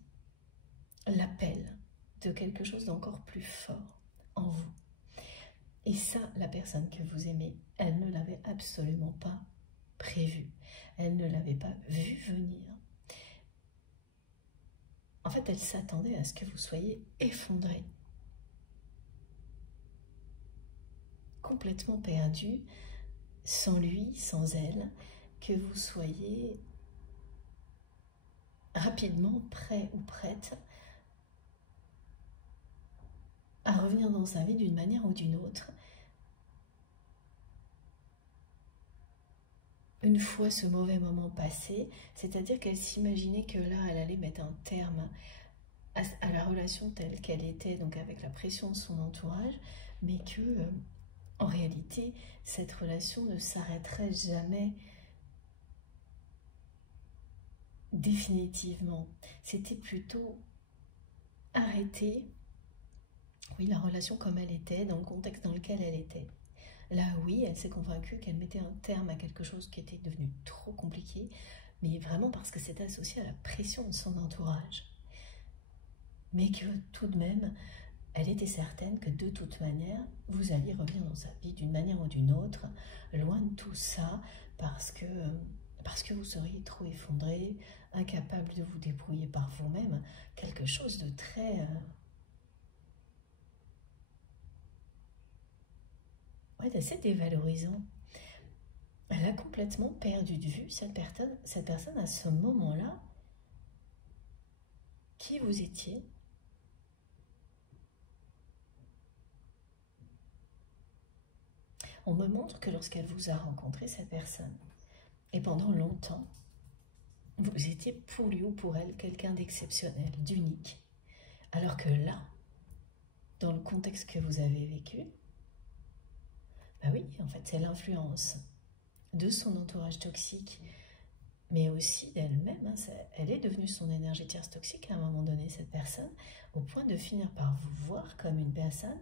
l'appel de quelque chose d'encore plus fort en vous. Et ça, la personne que vous aimez, elle ne l'avait absolument pas prévu. Elle ne l'avait pas vu venir. En fait, elle s'attendait à ce que vous soyez effondré, complètement perdu, sans lui, sans elle, que vous soyez rapidement prêt ou prête à revenir dans sa vie d'une manière ou d'une autre. une fois ce mauvais moment passé, c'est-à-dire qu'elle s'imaginait que là, elle allait mettre un terme à la relation telle qu'elle était, donc avec la pression de son entourage, mais que en réalité, cette relation ne s'arrêterait jamais définitivement. C'était plutôt arrêter, oui, la relation comme elle était, dans le contexte dans lequel elle était. Là, oui, elle s'est convaincue qu'elle mettait un terme à quelque chose qui était devenu trop compliqué, mais vraiment parce que c'était associé à la pression de son entourage. Mais que tout de même, elle était certaine que de toute manière, vous alliez revenir dans sa vie d'une manière ou d'une autre, loin de tout ça, parce que vous seriez trop effondré, incapable de vous débrouiller par vous-même, quelque chose de très... d'assez dévalorisant. Elle a complètement perdu de vue cette personne à ce moment-là, qui vous étiez. On me montre que lorsqu'elle vous a rencontré, cette personne, et pendant longtemps, vous étiez pour lui ou pour elle quelqu'un d'exceptionnel, d'unique. Alors que là, dans le contexte que vous avez vécu, bah oui, en fait, c'est l'influence de son entourage toxique, mais aussi d'elle-même. Hein, elle est devenue son énergie tierce toxique à un moment donné, cette personne, au point de finir par vous voir comme une personne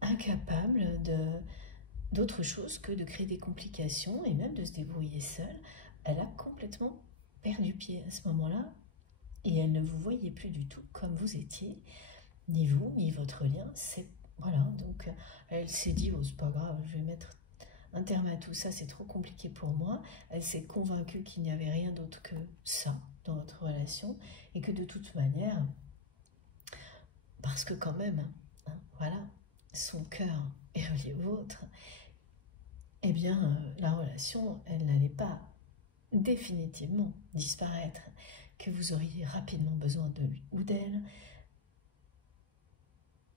incapable d'autre chose que de créer des complications et même de se débrouiller seule. Elle a complètement perdu pied à ce moment-là et elle ne vous voyait plus du tout comme vous étiez, ni vous, ni votre lien. Voilà, donc elle s'est dit, oh, c'est pas grave, je vais mettre un terme à tout ça, c'est trop compliqué pour moi. Elle s'est convaincue qu'il n'y avait rien d'autre que ça dans votre relation et que de toute manière, parce que quand même, hein, voilà, son cœur est relié au vôtre, eh bien, la relation, elle n'allait pas définitivement disparaître, que vous auriez rapidement besoin de lui ou d'elle,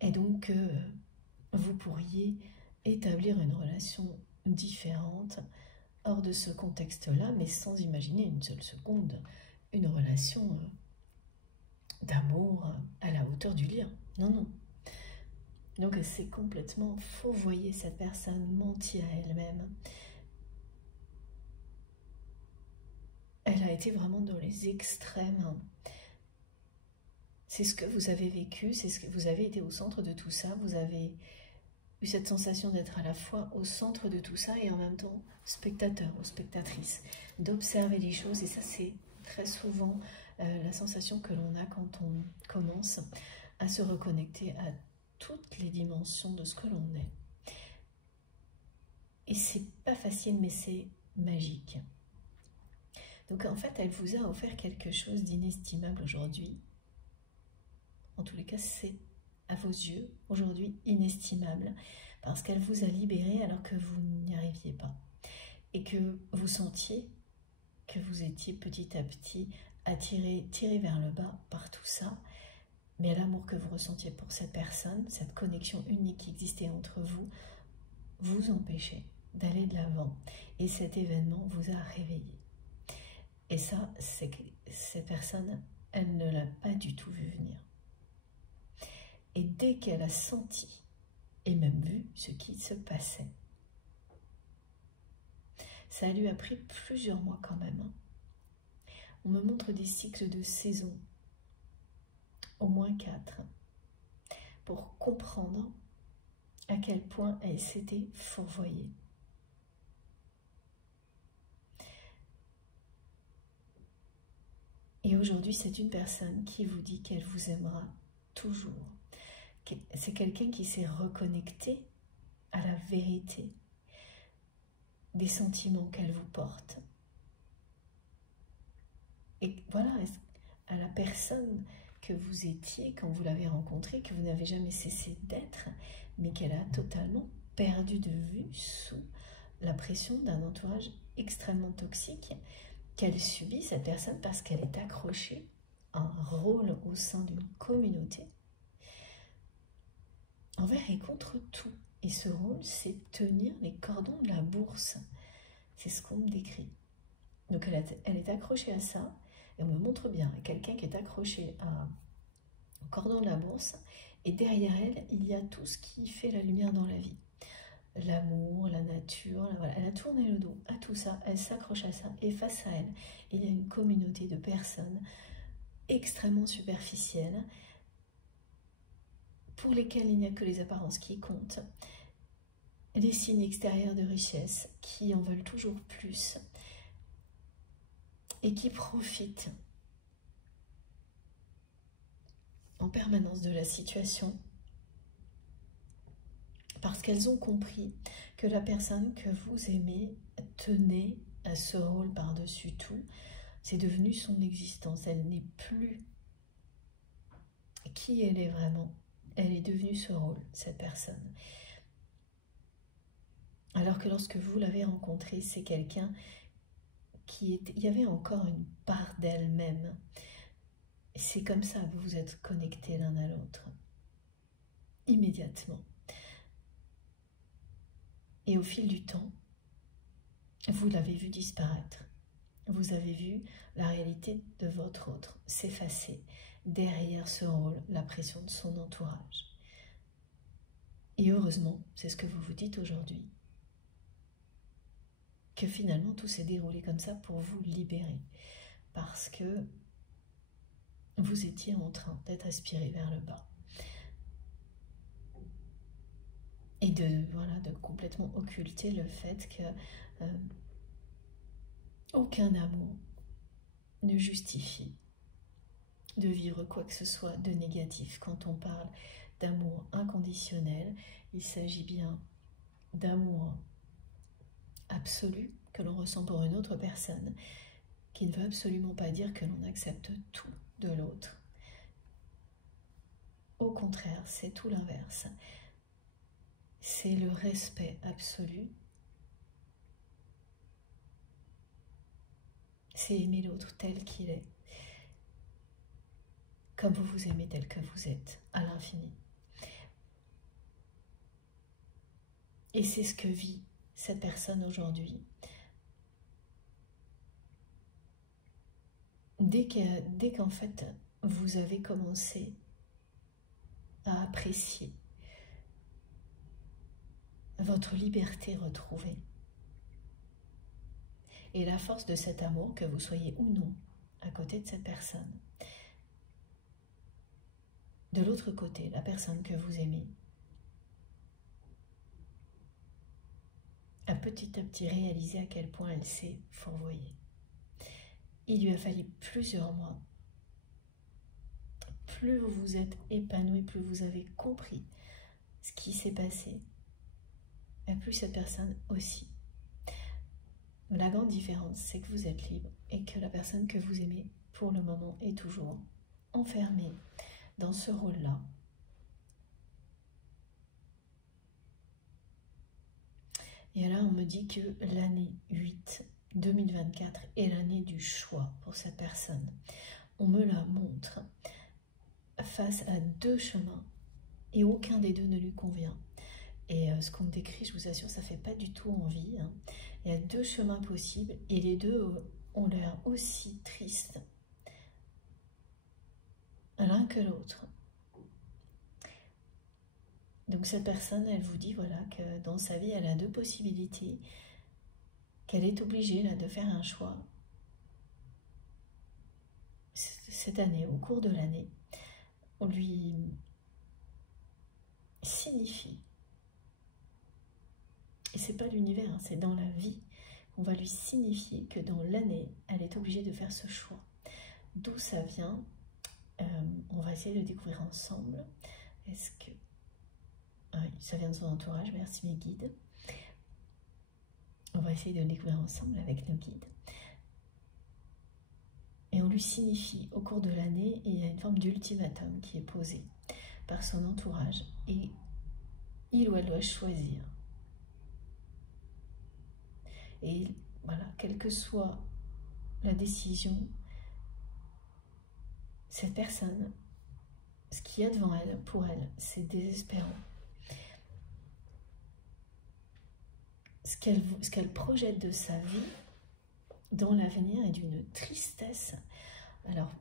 et donc vous pourriez établir une relation différente hors de ce contexte-là, mais sans imaginer une seule seconde une relation d'amour à la hauteur du lien. Non, non. Donc c'est complètement faux. Voyez cette personne mentir à elle-même. Elle a été vraiment dans les extrêmes. C'est ce que vous avez vécu, c'est ce que vous avez été au centre de tout ça. Vous avez eu cette sensation d'être à la fois au centre de tout ça et en même temps spectateur ou spectatrice, d'observer les choses. Et ça, c'est très souvent la sensation que l'on a quand on commence à se reconnecter à toutes les dimensions de ce que l'on est. Et c'est pas facile, mais c'est magique. Donc en fait, elle vous a offert quelque chose d'inestimable aujourd'hui. En tous les cas, c'est à vos yeux aujourd'hui inestimable parce qu'elle vous a libéré alors que vous n'y arriviez pas et que vous sentiez que vous étiez petit à petit tiré vers le bas par tout ça. Mais l'amour que vous ressentiez pour cette personne, cette connexion unique qui existait entre vous, vous empêchait d'aller de l'avant. Et cet événement vous a réveillé. Et ça, c'est que cette personne, elle ne l'a pas du tout vu venir. Et dès qu'elle a senti et même vu ce qui se passait, ça lui a pris plusieurs mois quand même. On me montre des cycles de saison, au moins 4, pour comprendre à quel point elle s'était fourvoyée. Et aujourd'hui, c'est une personne qui vous dit qu'elle vous aimera toujours. C'est quelqu'un qui s'est reconnecté à la vérité des sentiments qu'elle vous porte. Et voilà, à la personne que vous étiez quand vous l'avez rencontrée, que vous n'avez jamais cessé d'être, mais qu'elle a totalement perdu de vue sous la pression d'un entourage extrêmement toxique qu'elle subit, cette personne, parce qu'elle est accrochée à un rôle au sein d'une communauté envers et contre tout. Et ce rôle, c'est tenir les cordons de la bourse. C'est ce qu'on me décrit. Donc elle est accrochée à ça, et on me montre bien quelqu'un qui est accroché au cordon de la bourse, et derrière elle, il y a tout ce qui fait la lumière dans la vie. L'amour, la nature, voilà. Elle a tourné le dos à tout ça, elle s'accroche à ça, et face à elle, il y a une communauté de personnes extrêmement superficielles, pour lesquelles il n'y a que les apparences qui comptent, les signes extérieurs de richesse qui en veulent toujours plus et qui profitent en permanence de la situation parce qu'elles ont compris que la personne que vous aimez tenait à ce rôle par-dessus tout. C'est devenu son existence. Elle n'est plus qui elle est vraiment. Elle est devenue ce rôle, cette personne. Alors que lorsque vous l'avez rencontrée, c'est quelqu'un qui était... Il y avait encore une part d'elle-même. C'est comme ça que vous vous êtes connectés l'un à l'autre. Immédiatement. Et au fil du temps, vous l'avez vu disparaître. Vous avez vu la réalité de votre autre s'effacer derrière ce rôle, la pression de son entourage. Et heureusement, c'est ce que vous vous dites aujourd'hui, que finalement tout s'est déroulé comme ça pour vous libérer, parce que vous étiez en train d'être aspiré vers le bas. Et de complètement occulter le fait que aucun amour ne justifie de vivre quoi que ce soit de négatif. Quand on parle d'amour inconditionnel, il s'agit bien d'amour absolu que l'on ressent pour une autre personne, qui ne veut absolument pas dire que l'on accepte tout de l'autre. Au contraire, c'est tout l'inverse. C'est le respect absolu. C'est aimer l'autre tel qu'il est, comme vous vous aimez tel que vous êtes, à l'infini. Et c'est ce que vit cette personne aujourd'hui. Dès qu'en fait, vous avez commencé à apprécier votre liberté retrouvée et la force de cet amour, que vous soyez ou non à côté de cette personne. De l'autre côté, la personne que vous aimez a petit à petit réalisé à quel point elle s'est fourvoyée. Il lui a fallu plusieurs mois. Plus vous vous êtes épanoui, plus vous avez compris ce qui s'est passé, et plus cette personne aussi. La grande différence, c'est que vous êtes libre et que la personne que vous aimez, pour le moment, est toujours enfermée dans ce rôle-là. Et là, on me dit que l'année 8, 2024, est l'année du choix pour cette personne. On me la montre face à deux chemins et aucun des deux ne lui convient. Et ce qu'on me décrit, je vous assure, ça ne fait pas du tout envie. Hein. Il y a deux chemins possibles et les deux ont l'air aussi tristes l'un que l'autre. Donc cette personne, elle vous dit voilà, que dans sa vie, elle a deux possibilités, qu'elle est obligée là, de faire un choix cette année, au cours de l'année. On lui signifie, et c'est pas l'univers, hein, c'est dans la vie, on va lui signifier que dans l'année, elle est obligée de faire ce choix. D'où ça vient, on va essayer de découvrir ensemble. Est-ce que... Ah oui, ça vient de son entourage, merci mes guides. On va essayer de le découvrir ensemble avec nos guides. Et on lui signifie au cours de l'année, il y a une forme d'ultimatum qui est posé par son entourage et il ou elle doit choisir. Et voilà, quelle que soit la décision, cette personne, ce qu'il y a devant elle, pour elle, c'est désespérant. Ce ce qu'elle projette de sa vie dans l'avenir est d'une tristesse. Alors,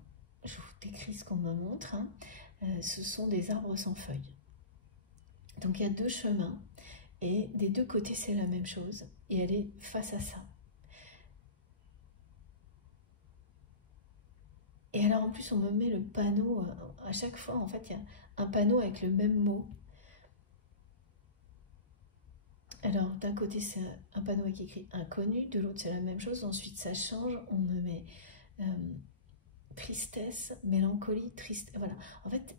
je vous décris ce qu'on me montre. Hein. Ce sont des arbres sans feuilles. Donc il y a deux chemins et des deux côtés c'est la même chose et elle est face à ça. Et alors en plus on me met le panneau, à chaque fois en fait il y a un panneau avec le même mot. Alors d'un côté c'est un panneau avec écrit inconnu, de l'autre c'est la même chose, ensuite ça change, on me met tristesse, mélancolie, triste, voilà. En fait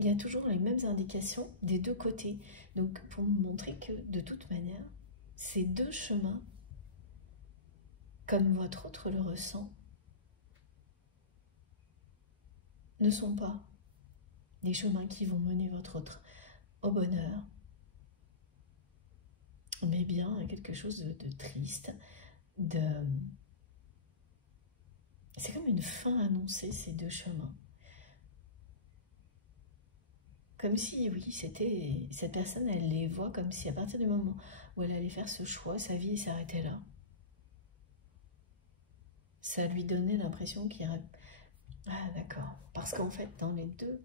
il y a toujours les mêmes indications des deux côtés. Donc pour me montrer que de toute manière, ces deux chemins, comme votre autre le ressent, ne sont pas les chemins qui vont mener votre autre au bonheur, mais bien à quelque chose de triste, c'est comme une fin annoncée, ces deux chemins. Comme si, oui, c'était cette personne, elle les voit comme si à partir du moment où elle allait faire ce choix, sa vie s'arrêtait là. Ça lui donnait l'impression qu'il y aurait... Ah d'accord, parce qu'en fait, dans les deux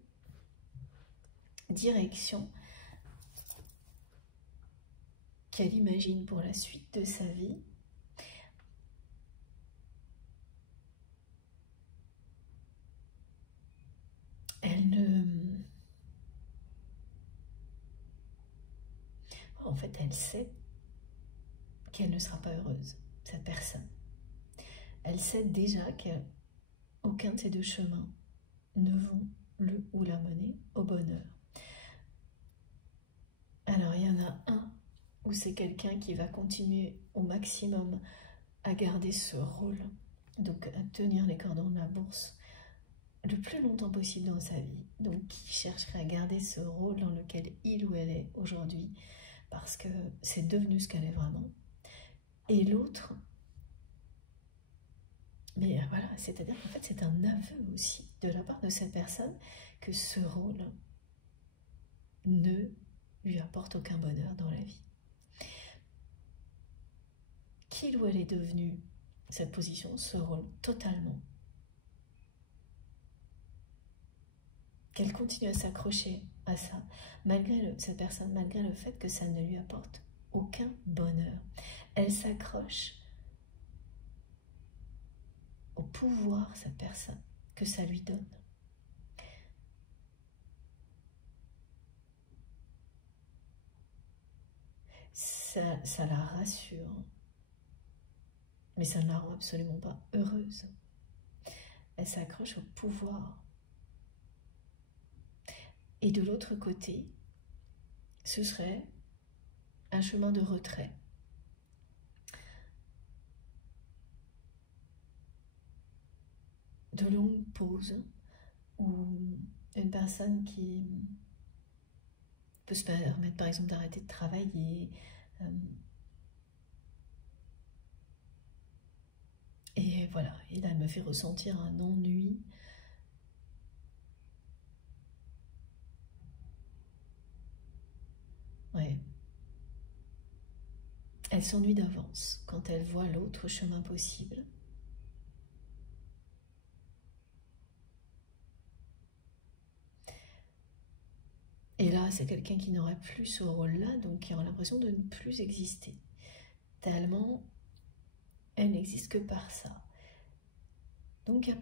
directions qu'elle imagine pour la suite de sa vie, elle ne... En fait, elle sait qu'elle ne sera pas heureuse, cette personne. Elle sait déjà qu'aucun de ces deux chemins ne vont le ou la mener au bonheur. Alors, il y en a un où c'est quelqu'un qui va continuer au maximum à garder ce rôle, donc à tenir les cordons de la bourse le plus longtemps possible dans sa vie, donc qui chercherait à garder ce rôle dans lequel il ou elle est aujourd'hui, parce que c'est devenu ce qu'elle est vraiment. Et l'autre, mais voilà, c'est-à-dire qu'en fait c'est un aveu aussi de la part de cette personne que ce rôle ne lui apporte aucun bonheur dans la vie. Qu'il ou elle est devenu cette position, ce rôle totalement, qu'elle continue à s'accrocher à ça, malgré cette personne, malgré le fait que ça ne lui apporte aucun bonheur. Elle s'accroche au pouvoir, cette personne, que ça lui donne. Ça la rassure, mais ça ne la rend absolument pas heureuse. Elle s'accroche au pouvoir. Et de l'autre côté, ce serait un chemin de retrait. De longues pauses, ou une personne qui peut se permettre par exemple d'arrêter de travailler, et voilà, et là elle me fait ressentir un ennui. Ouais. Elle s'ennuie d'avance quand elle voit l'autre chemin possible. Et là, c'est quelqu'un qui n'aurait plus ce rôle-là, donc qui aura l'impression de ne plus exister. Tellement, elle n'existe que par ça. Donc, il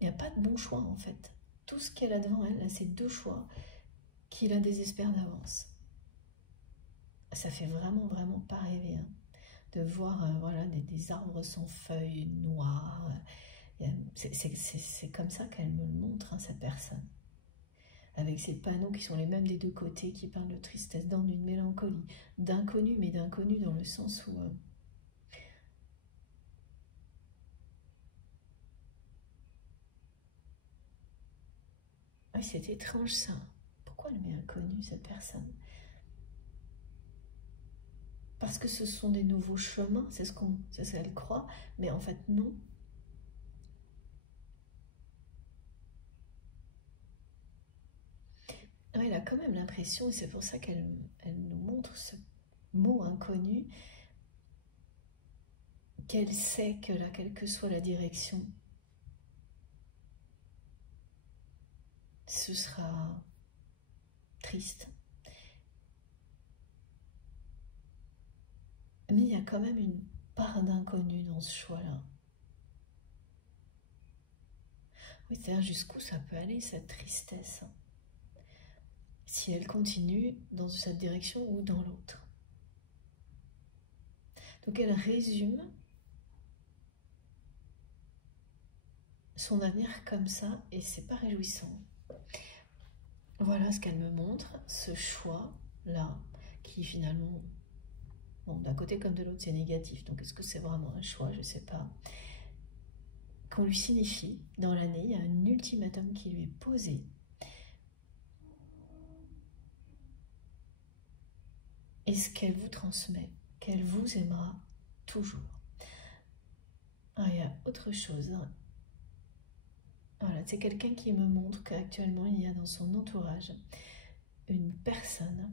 n'y a pas de bon choix, en fait. Tout ce qu'elle a devant elle, c'est deux choix qui la désespèrent d'avance. Ça fait vraiment, vraiment pas rêver, hein, de voir voilà, des arbres sans feuilles noires. C'est comme ça qu'elle me le montre, hein, cette personne. Avec ces panneaux qui sont les mêmes des deux côtés, qui parlent de tristesse, d'ennui, de mélancolie, d'inconnu, mais d'inconnu dans le sens où... Ah, c'est étrange ça. Pourquoi elle met inconnu, cette personne? Parce que ce sont des nouveaux chemins, c'est ce qu'elle croit, mais en fait non. Elle a quand même l'impression, et c'est pour ça qu'elle nous montre ce mot inconnu, qu'elle sait que là, quelle que soit la direction, ce sera triste. Mais il y a quand même une part d'inconnu dans ce choix-là. Oui, c'est-à-dire jusqu'où ça peut aller, cette tristesse, si elle continue dans cette direction ou dans l'autre. Donc elle résume son avenir comme ça, et c'est pas réjouissant. Voilà ce qu'elle me montre, ce choix-là, qui finalement, bon, d'un côté comme de l'autre, c'est négatif. Donc est-ce que c'est vraiment un choix? Je sais pas. Qu'on lui signifie, dans l'année, il y a un ultimatum qui lui est posé. Et ce qu'elle vous transmet, qu'elle vous aimera toujours. Ah, il y a autre chose. Voilà, c'est quelqu'un qui me montre qu'actuellement, il y a dans son entourage une personne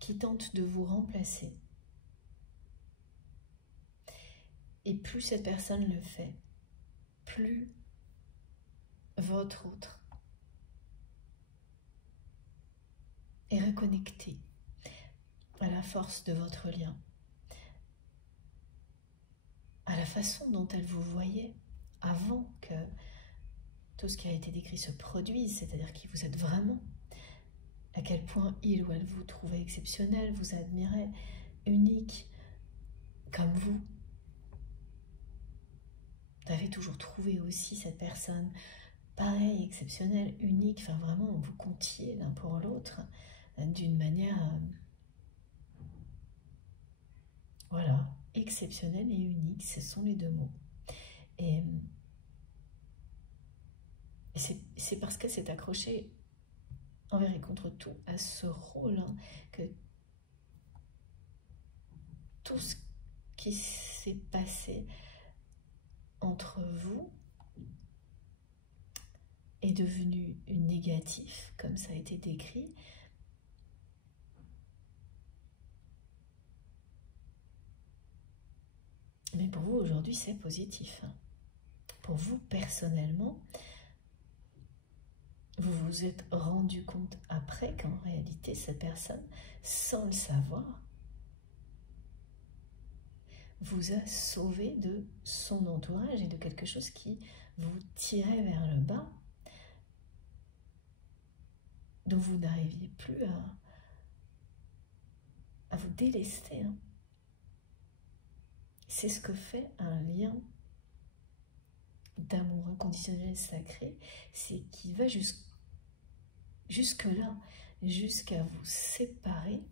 qui tente de vous remplacer. Et plus cette personne le fait, plus votre autre est reconnecté à la force de votre lien, à la façon dont elle vous voyait avant que tout ce qui a été décrit se produise, c'est-à-dire qui vous êtes vraiment, à quel point il ou elle vous trouvait exceptionnel, vous admirait, unique, comme vous. Vous avez toujours trouvé aussi cette personne pareille, exceptionnelle, unique, enfin vraiment vous comptiez l'un pour l'autre d'une manière, voilà, exceptionnelle et unique, ce sont les deux mots. Et c'est parce qu'elle s'est accrochée envers et contre tout à ce rôle que tout ce qui s'est passé entre vous est devenu négatif, comme ça a été décrit. Mais pour vous, aujourd'hui, c'est positif. Pour vous, personnellement, vous vous êtes rendu compte après qu'en réalité, cette personne, sans le savoir, vous a sauvé de son entourage et de quelque chose qui vous tirait vers le bas, dont vous n'arriviez plus à vous délester. C'est ce que fait un lien d'amour inconditionnel sacré, c'est qu'il va jusque-là, jusqu'à vous séparer,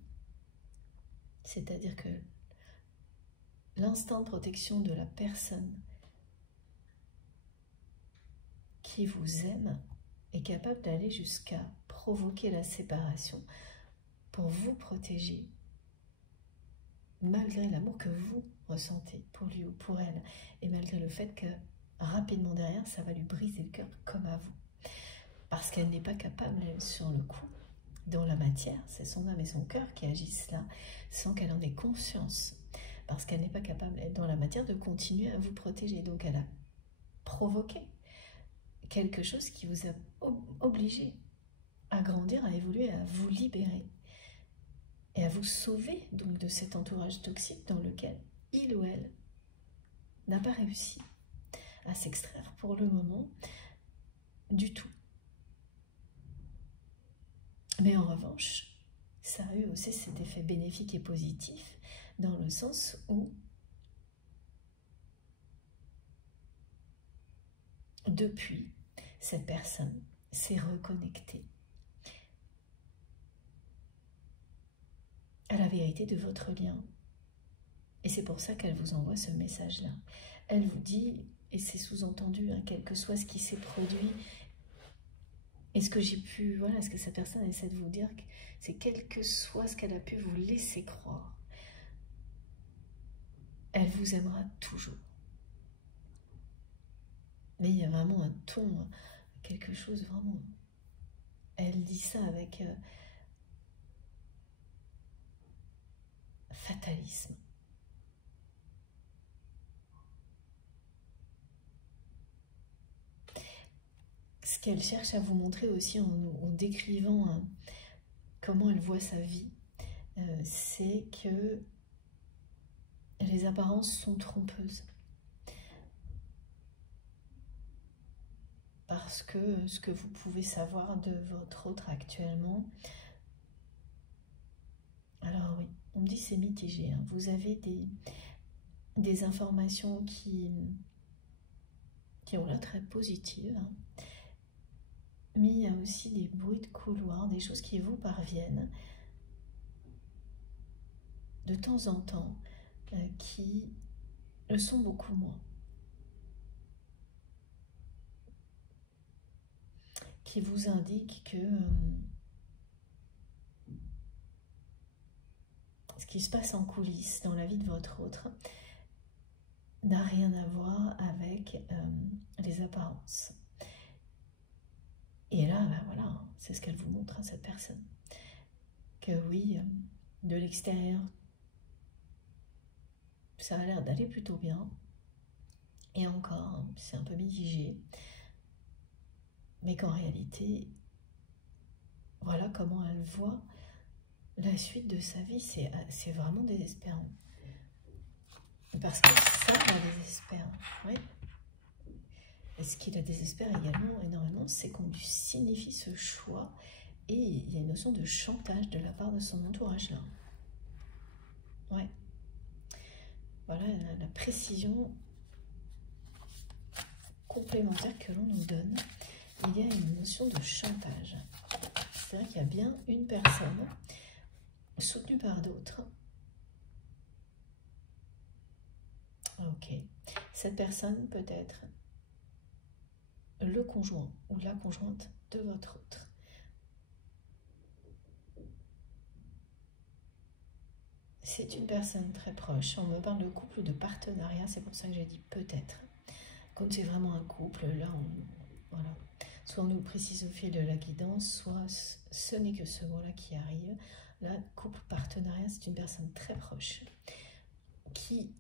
c'est-à-dire que l'instinct de protection de la personne qui vous aime est capable d'aller jusqu'à provoquer la séparation pour vous protéger, malgré l'amour que vous ressentez pour lui ou pour elle, et malgré le fait que rapidement derrière, ça va lui briser le cœur comme à vous. Parce qu'elle n'est pas capable, elle, sur le coup, dans la matière, c'est son âme et son cœur qui agissent là, sans qu'elle en ait conscience. Parce qu'elle n'est pas capable, elle, dans la matière, de continuer à vous protéger. Donc elle a provoqué quelque chose qui vous a obligé à grandir, à évoluer, à vous libérer. Et à vous sauver donc de cet entourage toxique dans lequel il ou elle n'a pas réussi à s'extraire pour le moment du tout. Mais en revanche, ça a eu aussi cet effet bénéfique et positif dans le sens où depuis, cette personne s'est reconnectée à la vérité de votre lien. Et c'est pour ça qu'elle vous envoie ce message-là. Elle vous dit, et c'est sous-entendu, quel que soit ce qui s'est produit, est-ce que j'ai pu, voilà, ce que cette personne essaie de vous dire, c'est quel que soit ce qu'elle a pu vous laisser croire, elle vous aimera toujours. Mais il y a vraiment un ton, quelque chose vraiment... Elle dit ça avec fatalisme. ce qu'elle cherche à vous montrer aussi en décrivant comment elle voit sa vie, c'est que les apparences sont trompeuses. Parce que ce que vous pouvez savoir de votre autre actuellement, alors oui, on me dit c'est mitigé, hein. Vous avez des informations qui ont l'air très positives, hein. Mais il y a aussi des bruits de couloir, des choses qui vous parviennent de temps en temps, qui le sont beaucoup moins. Qui vous indiquent que ce qui se passe en coulisses dans la vie de votre autre n'a rien à voir avec les apparences. Et là, ben voilà, c'est ce qu'elle vous montre à cette personne. Que oui, de l'extérieur, ça a l'air d'aller plutôt bien. Et encore, c'est un peu mitigé. Mais qu'en réalité, voilà comment elle voit la suite de sa vie. C'est vraiment désespérant. Parce que ça la désespère. Oui. Et ce qui la désespère également énormément, c'est qu'on lui signifie ce choix. Et il y a une notion de chantage de la part de son entourage là. Ouais. Voilà la précision complémentaire que l'on nous donne. Il y a une notion de chantage. C'est-à-dire qu'il y a bien une personne soutenue par d'autres. Ok. Cette personne peut être le conjoint ou la conjointe de votre autre. C'est une personne très proche. On me parle de couple ou de partenariat, c'est pour ça que j'ai dit peut-être. Quand c'est vraiment un couple, là, voilà. Soit on nous précise au fil de la guidance, soit ce n'est que ce mot-là qui arrive. Là, couple, partenariat, c'est une personne très proche qui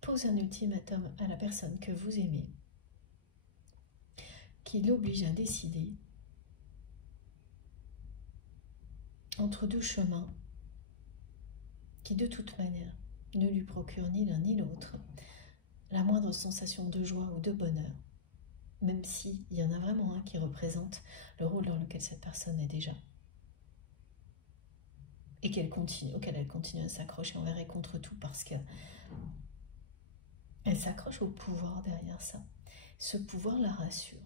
pose un ultimatum à la personne que vous aimez, qui l'oblige à décider entre deux chemins qui, de toute manière, ne lui procurent ni l'un ni l'autre la moindre sensation de joie ou de bonheur, même s'il y en a vraiment un qui représente le rôle dans lequel cette personne est déjà. Et auquel elle continue à s'accrocher envers et contre tout, parce qu'elle s'accroche au pouvoir derrière ça. Ce pouvoir la rassure.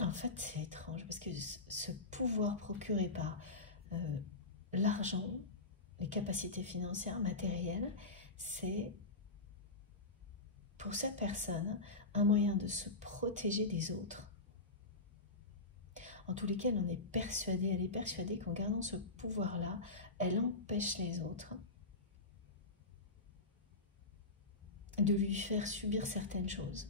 En fait c'est étrange, parce que ce pouvoir procuré par l'argent, les capacités financières, matérielles, c'est pour cette personne un moyen de se protéger des autres. En tous les cas, elle est persuadée qu'en gardant ce pouvoir-là, elle empêche les autres de lui faire subir certaines choses.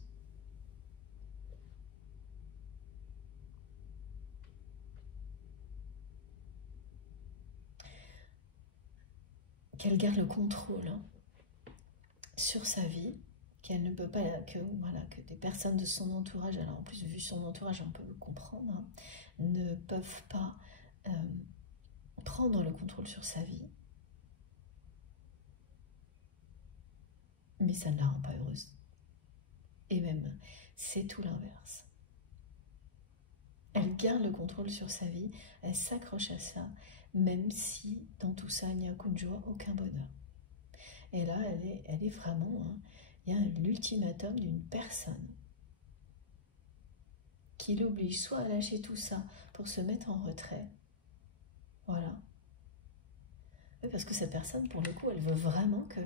Qu'elle garde le contrôle sur sa vie, qu'elle ne peut pas, que des personnes de son entourage, alors en plus vu son entourage on peut le comprendre, ne peuvent pas prendre le contrôle sur sa vie. Mais ça ne la rend pas heureuse. Et même, c'est tout l'inverse. Elle garde le contrôle sur sa vie, elle s'accroche à ça, même si dans tout ça il n'y a aucune joie, aucun bonheur. Et là, elle est vraiment, il y a l'ultimatum d'une personne qui l'oblige soit à lâcher tout ça pour se mettre en retrait. Voilà. Oui, parce que cette personne, pour le coup, elle veut vraiment que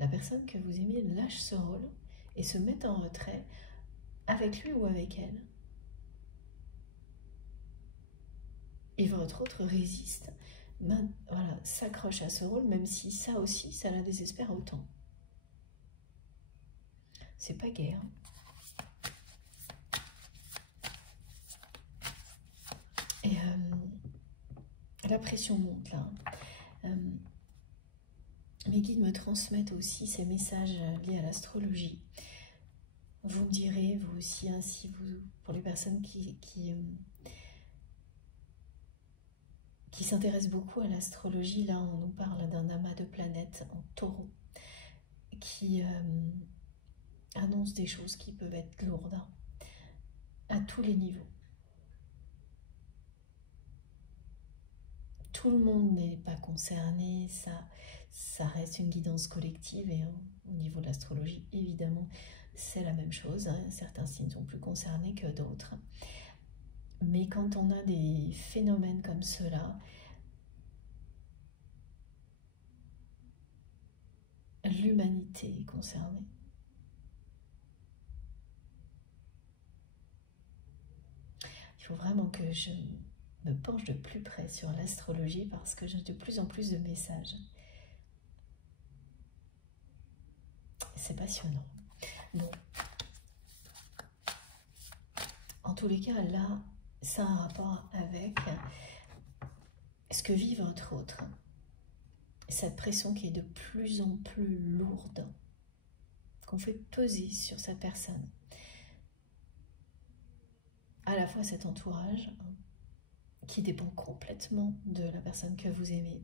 la personne que vous aimez lâche ce rôle et se mette en retrait avec lui ou avec elle. Et votre autre résiste, voilà, s'accroche à ce rôle, même si ça aussi, ça la désespère autant. C'est pas gai, hein. Et la pression monte là. les guides me transmettent aussi ces messages liés à l'astrologie. Vous me direz, vous aussi, ainsi, pour les personnes qui s'intéressent beaucoup à l'astrologie, là on nous parle d'un amas de planètes en taureau qui annonce des choses qui peuvent être lourdes à tous les niveaux. Tout le monde n'est pas concerné, ça reste une guidance collective et au niveau de l'astrologie, évidemment, c'est la même chose. Certains signes sont plus concernés que d'autres. Mais quand on a des phénomènes comme cela, l'humanité est concernée. Il faut vraiment que je me penche de plus près sur l'astrologie parce que j'ai de plus en plus de messages. C'est passionnant. Bon. En tous les cas, là, ça a un rapport avec ce que vit votre autre. Cette pression qui est de plus en plus lourde, qu'on fait peser sur cette personne. À la fois cet entourage qui dépend complètement de la personne que vous aimez,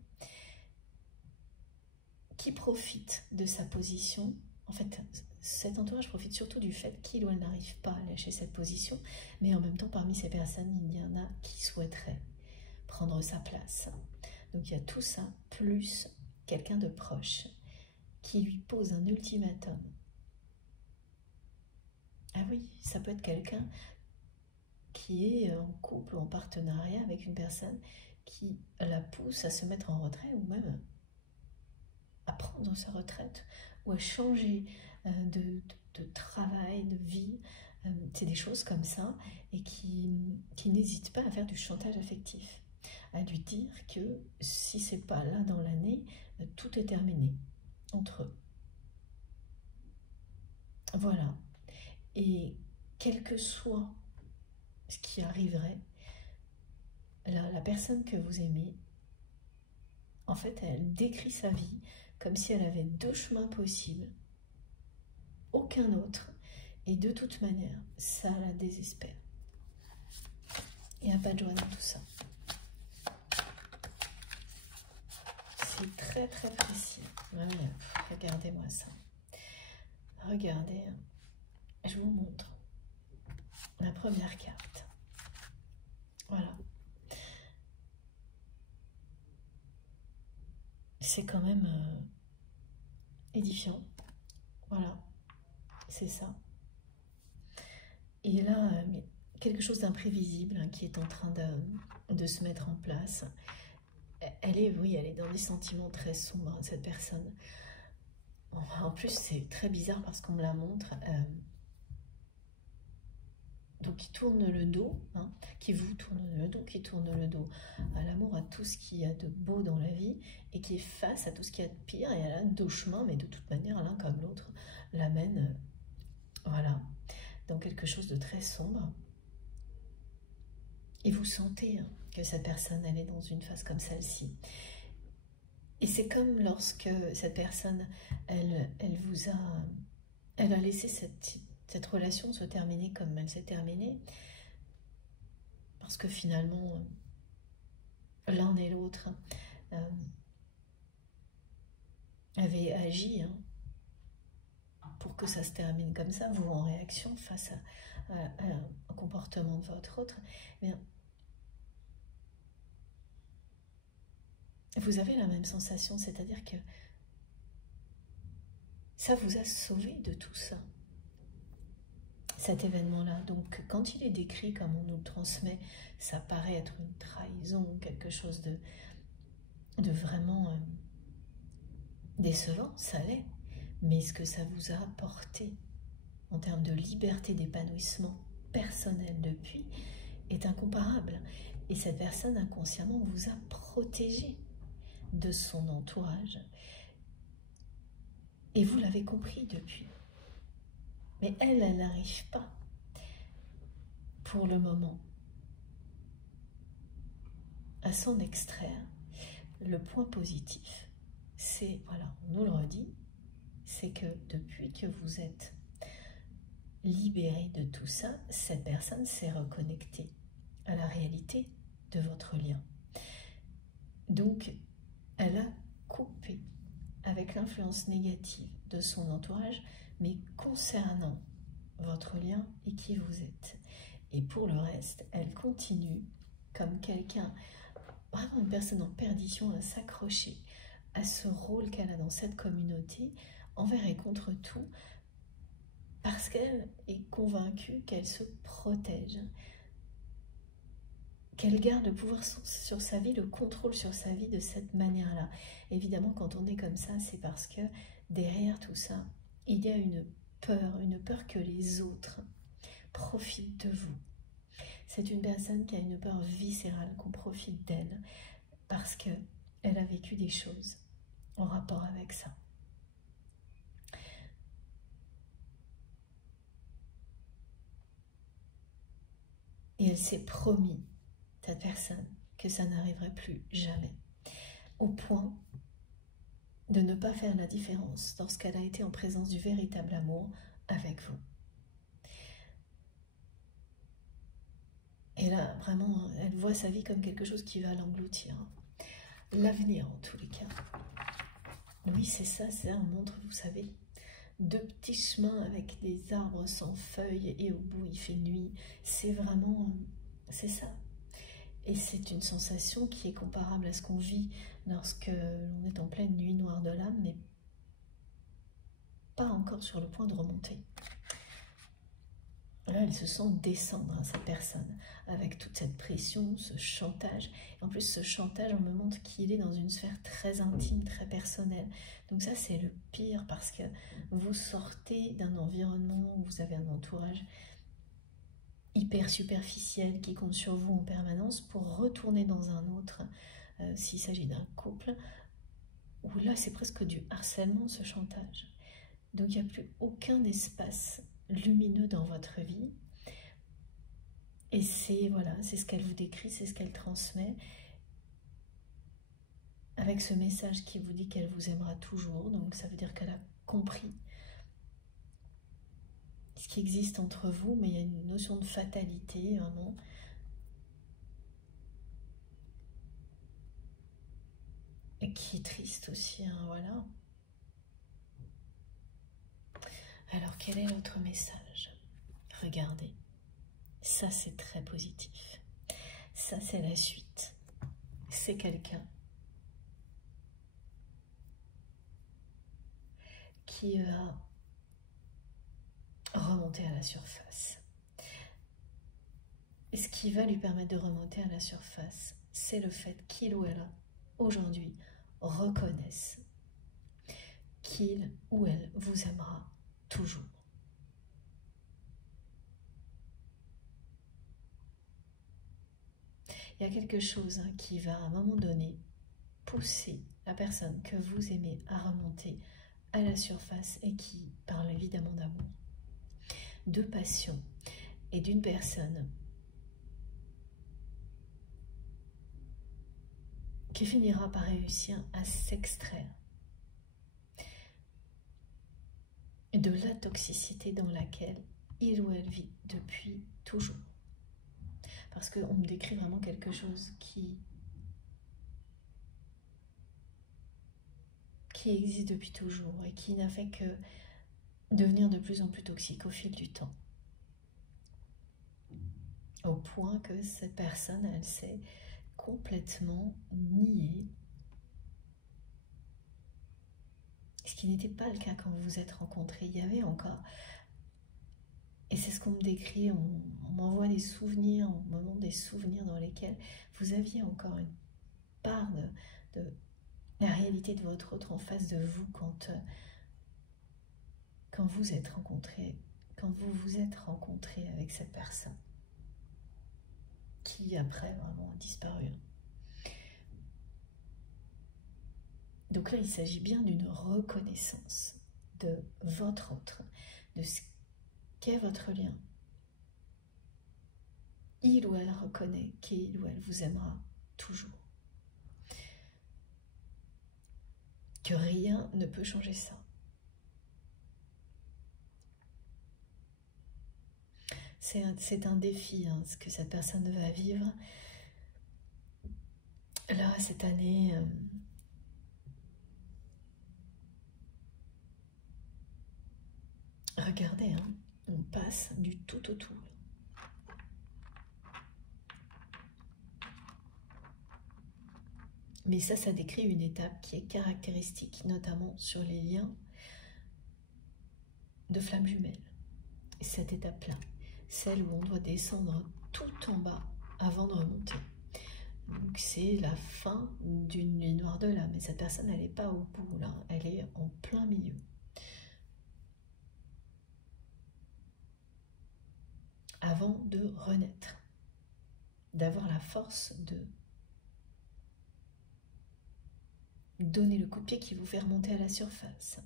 qui profite de sa position. En fait, cet entourage profite surtout du fait qu'il ou elle n'arrive pas à lâcher cette position, mais en même temps, parmi ces personnes, il y en a qui souhaiteraient prendre sa place. Donc il y a tout ça, plus quelqu'un de proche qui lui pose un ultimatum. Ah oui, ça peut être quelqu'un qui est en couple ou en partenariat avec une personne qui la pousse à se mettre en retrait ou même à prendre sa retraite ou à changer de travail, de vie. C'est des choses comme ça et qui n'hésitent pas à faire du chantage affectif, à lui dire que si c'est pas là dans l'année, tout est terminé entre eux. Voilà. Et quel que soit ce qui arriverait, la personne que vous aimez, en fait, elle décrit sa vie comme si elle avait deux chemins possibles, aucun autre, et de toute manière, ça la désespère. Il n'y a pas de joie dans tout ça. C'est très très précis. Regardez-moi ça. Regardez, je vous montre la première carte. Voilà. C'est quand même édifiant. Voilà, c'est ça. Et là, quelque chose d'imprévisible qui est en train de se mettre en place. Elle est dans des sentiments très sombres, cette personne. En plus, c'est très bizarre parce qu'on me la montre. Donc, qui tourne le dos, qui vous tourne le dos, qui tourne le dos à l'amour, à tout ce qu'il y a de beau dans la vie, et qui est face à tout ce qu'il y a de pire, et elle a deux chemins, mais de toute manière, l'un comme l'autre l'amène, voilà, dans quelque chose de très sombre. Et vous sentez que cette personne, elle est dans une phase comme celle-ci. Et c'est comme lorsque cette personne, elle a laissé cette relation se terminer comme elle s'est terminée, parce que finalement, l'un et l'autre avaient agi pour que ça se termine comme ça, vous en réaction face au comportement de votre autre. Bien, vous avez la même sensation, c'est-à-dire que ça vous a sauvé de tout ça, cet événement-là. Donc, quand il est décrit comme on nous le transmet, ça paraît être une trahison, quelque chose de vraiment décevant, ça l'est. Mais ce que ça vous a apporté en termes de liberté d'épanouissement personnel depuis est incomparable. Et cette personne inconsciemment vous a protégé de son entourage. Et vous l'avez compris depuis. Mais elle n'arrive pas, pour le moment, à s'en extraire le point positif c'est, voilà, on nous le redit, c'est que depuis que vous êtes libéré de tout ça, cette personne s'est reconnectée à la réalité de votre lien. Donc, elle a coupé avec l'influence négative de son entourage, mais concernant votre lien et qui vous êtes. Et pour le reste, elle continue comme quelqu'un, vraiment une personne en perdition, à s'accrocher à ce rôle qu'elle a dans cette communauté, envers et contre tout, parce qu'elle est convaincue qu'elle se protège, qu'elle garde le pouvoir sur sa vie, le contrôle sur sa vie de cette manière-là. Évidemment, quand on est comme ça, c'est parce que derrière tout ça, il y a une peur que les autres profitent de vous. C'est une personne qui a une peur viscérale qu'on profite d'elle parce qu'elle a vécu des choses en rapport avec ça. Et elle s'est promis, cette personne, que ça n'arriverait plus jamais, au point de ne pas faire la différence lorsqu'elle a été en présence du véritable amour avec vous. Et là, vraiment, elle voit sa vie comme quelque chose qui va l'engloutir. L'avenir, en tous les cas. Oui, c'est ça, c'est un montre, vous savez, deux petits chemins avec des arbres sans feuilles et au bout il fait nuit. C'est vraiment, c'est ça. Et c'est une sensation qui est comparable à ce qu'on vit lorsque l'on est en pleine nuit noire de l'âme, mais pas encore sur le point de remonter. Là, elle se sent descendre, cette personne, avec toute cette pression, ce chantage. Et en plus, ce chantage, on me montre qu'il est dans une sphère très intime, très personnelle. Donc ça, c'est le pire, parce que vous sortez d'un environnement où vous avez un entourage hyper superficiel qui compte sur vous en permanence pour retourner dans un autre, s'il s'agit d'un couple, où là, c'est presque du harcèlement, ce chantage. Donc, il n'y a plus aucun espace lumineux dans votre vie. Et c'est voilà, c'est ce qu'elle vous décrit, c'est ce qu'elle transmet, avec ce message qui vous dit qu'elle vous aimera toujours. Donc ça veut dire qu'elle a compris ce qui existe entre vous, mais il y a une notion de fatalité, vraiment. Et qui est triste aussi, hein, voilà. Alors quel est l'autre message? Regardez. Ça, c'est très positif. Ça, c'est la suite. C'est quelqu'un qui va remonter à la surface. Et ce qui va lui permettre de remonter à la surface, c'est le fait qu'il ou elle, aujourd'hui, reconnaisse qu'il ou elle vous aimera toujours. Il y a quelque chose qui va, à un moment donné, pousser la personne que vous aimez à remonter à la surface et qui parle évidemment d'amour, de passion et d'une personne qui finira par réussir à s'extraire de la toxicité dans laquelle il ou elle vit depuis toujours. Parce qu'on me décrit vraiment quelque chose qui existe depuis toujours et qui n'a fait que devenir de plus en plus toxique au fil du temps. Au point que cette personne, elle s'est complètement niée. Ce qui n'était pas le cas quand vous vous êtes rencontrés. Il y avait encore... Et c'est ce qu'on me décrit, on m'envoie des souvenirs, on me montre des souvenirs dans lesquels vous aviez encore une part de la réalité de votre autre en face de vous quand vous êtes rencontrés, quand vous vous êtes rencontrés avec cette personne qui après vraiment a disparu. Donc là, il s'agit bien d'une reconnaissance de votre autre, de ce qu'est votre lien. Il ou elle reconnaît qu'il ou elle vous aimera toujours. que rien ne peut changer ça. C'est un défi, hein, ce que cette personne va vivre. Là, cette année, regardez, hein, on passe du tout au tout. Mais ça décrit une étape qui est caractéristique, notamment sur les liens de flammes jumelles. Et cette étape-là, celle où on doit descendre tout en bas avant de remonter. Donc c'est la fin d'une nuit noire de l'âme. Mais cette personne, elle n'est pas au bout, là. Elle est en plein milieu. Avant de renaître, d'avoir la force de donner le coup de pied qui vous fait remonter à la surface.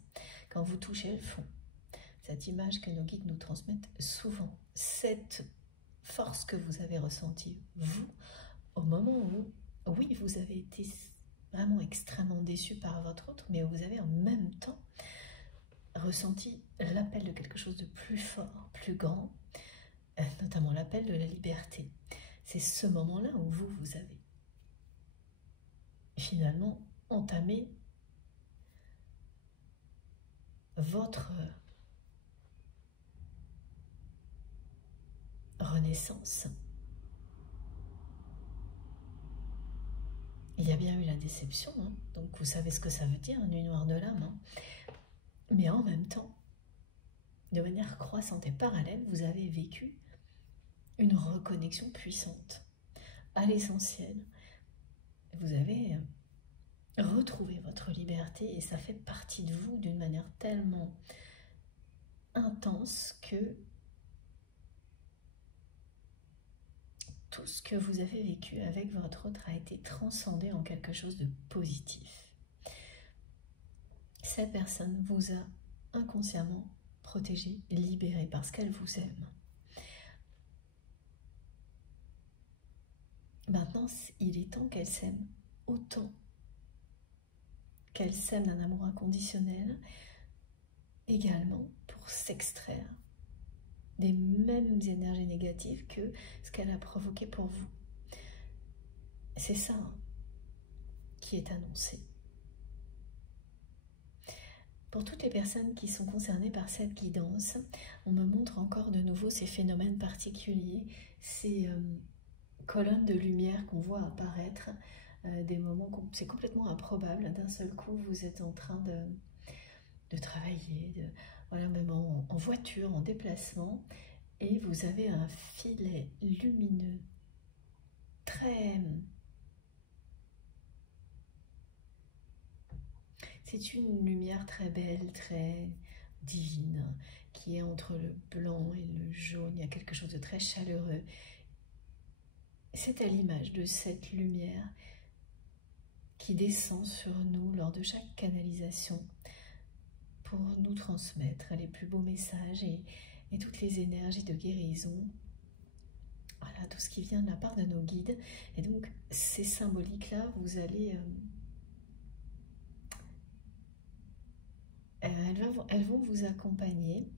Quand vous touchez le fond, cette image que nos guides nous transmettent souvent, cette force que vous avez ressentie, vous, au moment où, oui, vous avez été vraiment extrêmement déçu par votre autre, mais vous avez en même temps ressenti l'appel de quelque chose de plus fort, plus grand, notamment l'appel de la liberté. C'est ce moment-là où vous avez finalement entamé votre renaissance. Il y a bien eu la déception, hein, donc vous savez ce que ça veut dire, une nuit noire de l'âme. Hein. Mais en même temps, de manière croissante et parallèle, vous avez vécu une reconnexion puissante à l'essentiel. Vous avez retrouvé votre liberté et ça fait partie de vous d'une manière tellement intense que tout ce que vous avez vécu avec votre autre a été transcendé en quelque chose de positif. Cette personne vous a inconsciemment protégé, libéré parce qu'elle vous aime. Maintenant, il est temps qu'elle s'aime autant qu'elle s'aime d'un amour inconditionnel, également pour s'extraire des mêmes énergies négatives que ce qu'elle a provoqué pour vous. C'est ça qui est annoncé. Pour toutes les personnes qui sont concernées par cette guidance, on me montre encore de nouveau ces phénomènes particuliers, ces colonnes de lumière qu'on voit apparaître, des moments où c'est complètement improbable. D'un seul coup, vous êtes en train de travailler, voilà, même en voiture, en déplacement, et vous avez un filet lumineux, très... C'est une lumière très belle, très divine, qui est entre le blanc et le jaune. Il y a quelque chose de très chaleureux. C'est à l'image de cette lumière qui descend sur nous lors de chaque canalisation pour nous transmettre les plus beaux messages et toutes les énergies de guérison. Voilà, tout ce qui vient de la part de nos guides. Et donc, ces symboliques-là, vous allez... elles vont vous accompagner.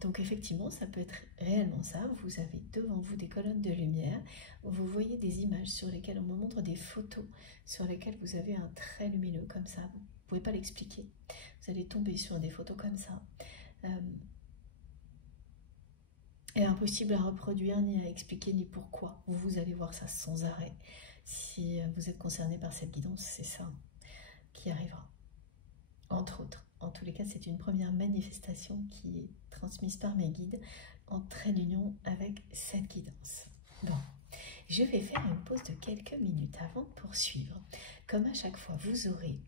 Donc effectivement, ça peut être réellement ça. Vous avez devant vous des colonnes de lumière. Vous voyez des images sur lesquelles on me montre des photos sur lesquelles vous avez un trait lumineux comme ça. Vous ne pouvez pas l'expliquer. Vous allez tomber sur des photos comme ça. Et impossible à reproduire, ni à expliquer, ni pourquoi. Vous allez voir ça sans arrêt. Si vous êtes concerné par cette guidance, c'est ça qui arrivera. Entre autres. En tous les cas, c'est une première manifestation qui est transmise par mes guides en trait d'union avec cette guidance. Bon, je vais faire une pause de quelques minutes avant de poursuivre. Comme à chaque fois, vous aurez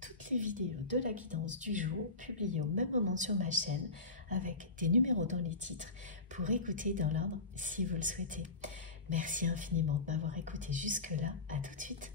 toutes les vidéos de la guidance du jour publiées au même moment sur ma chaîne avec des numéros dans les titres pour écouter dans l'ordre si vous le souhaitez. Merci infiniment de m'avoir écouté jusque-là. À tout de suite.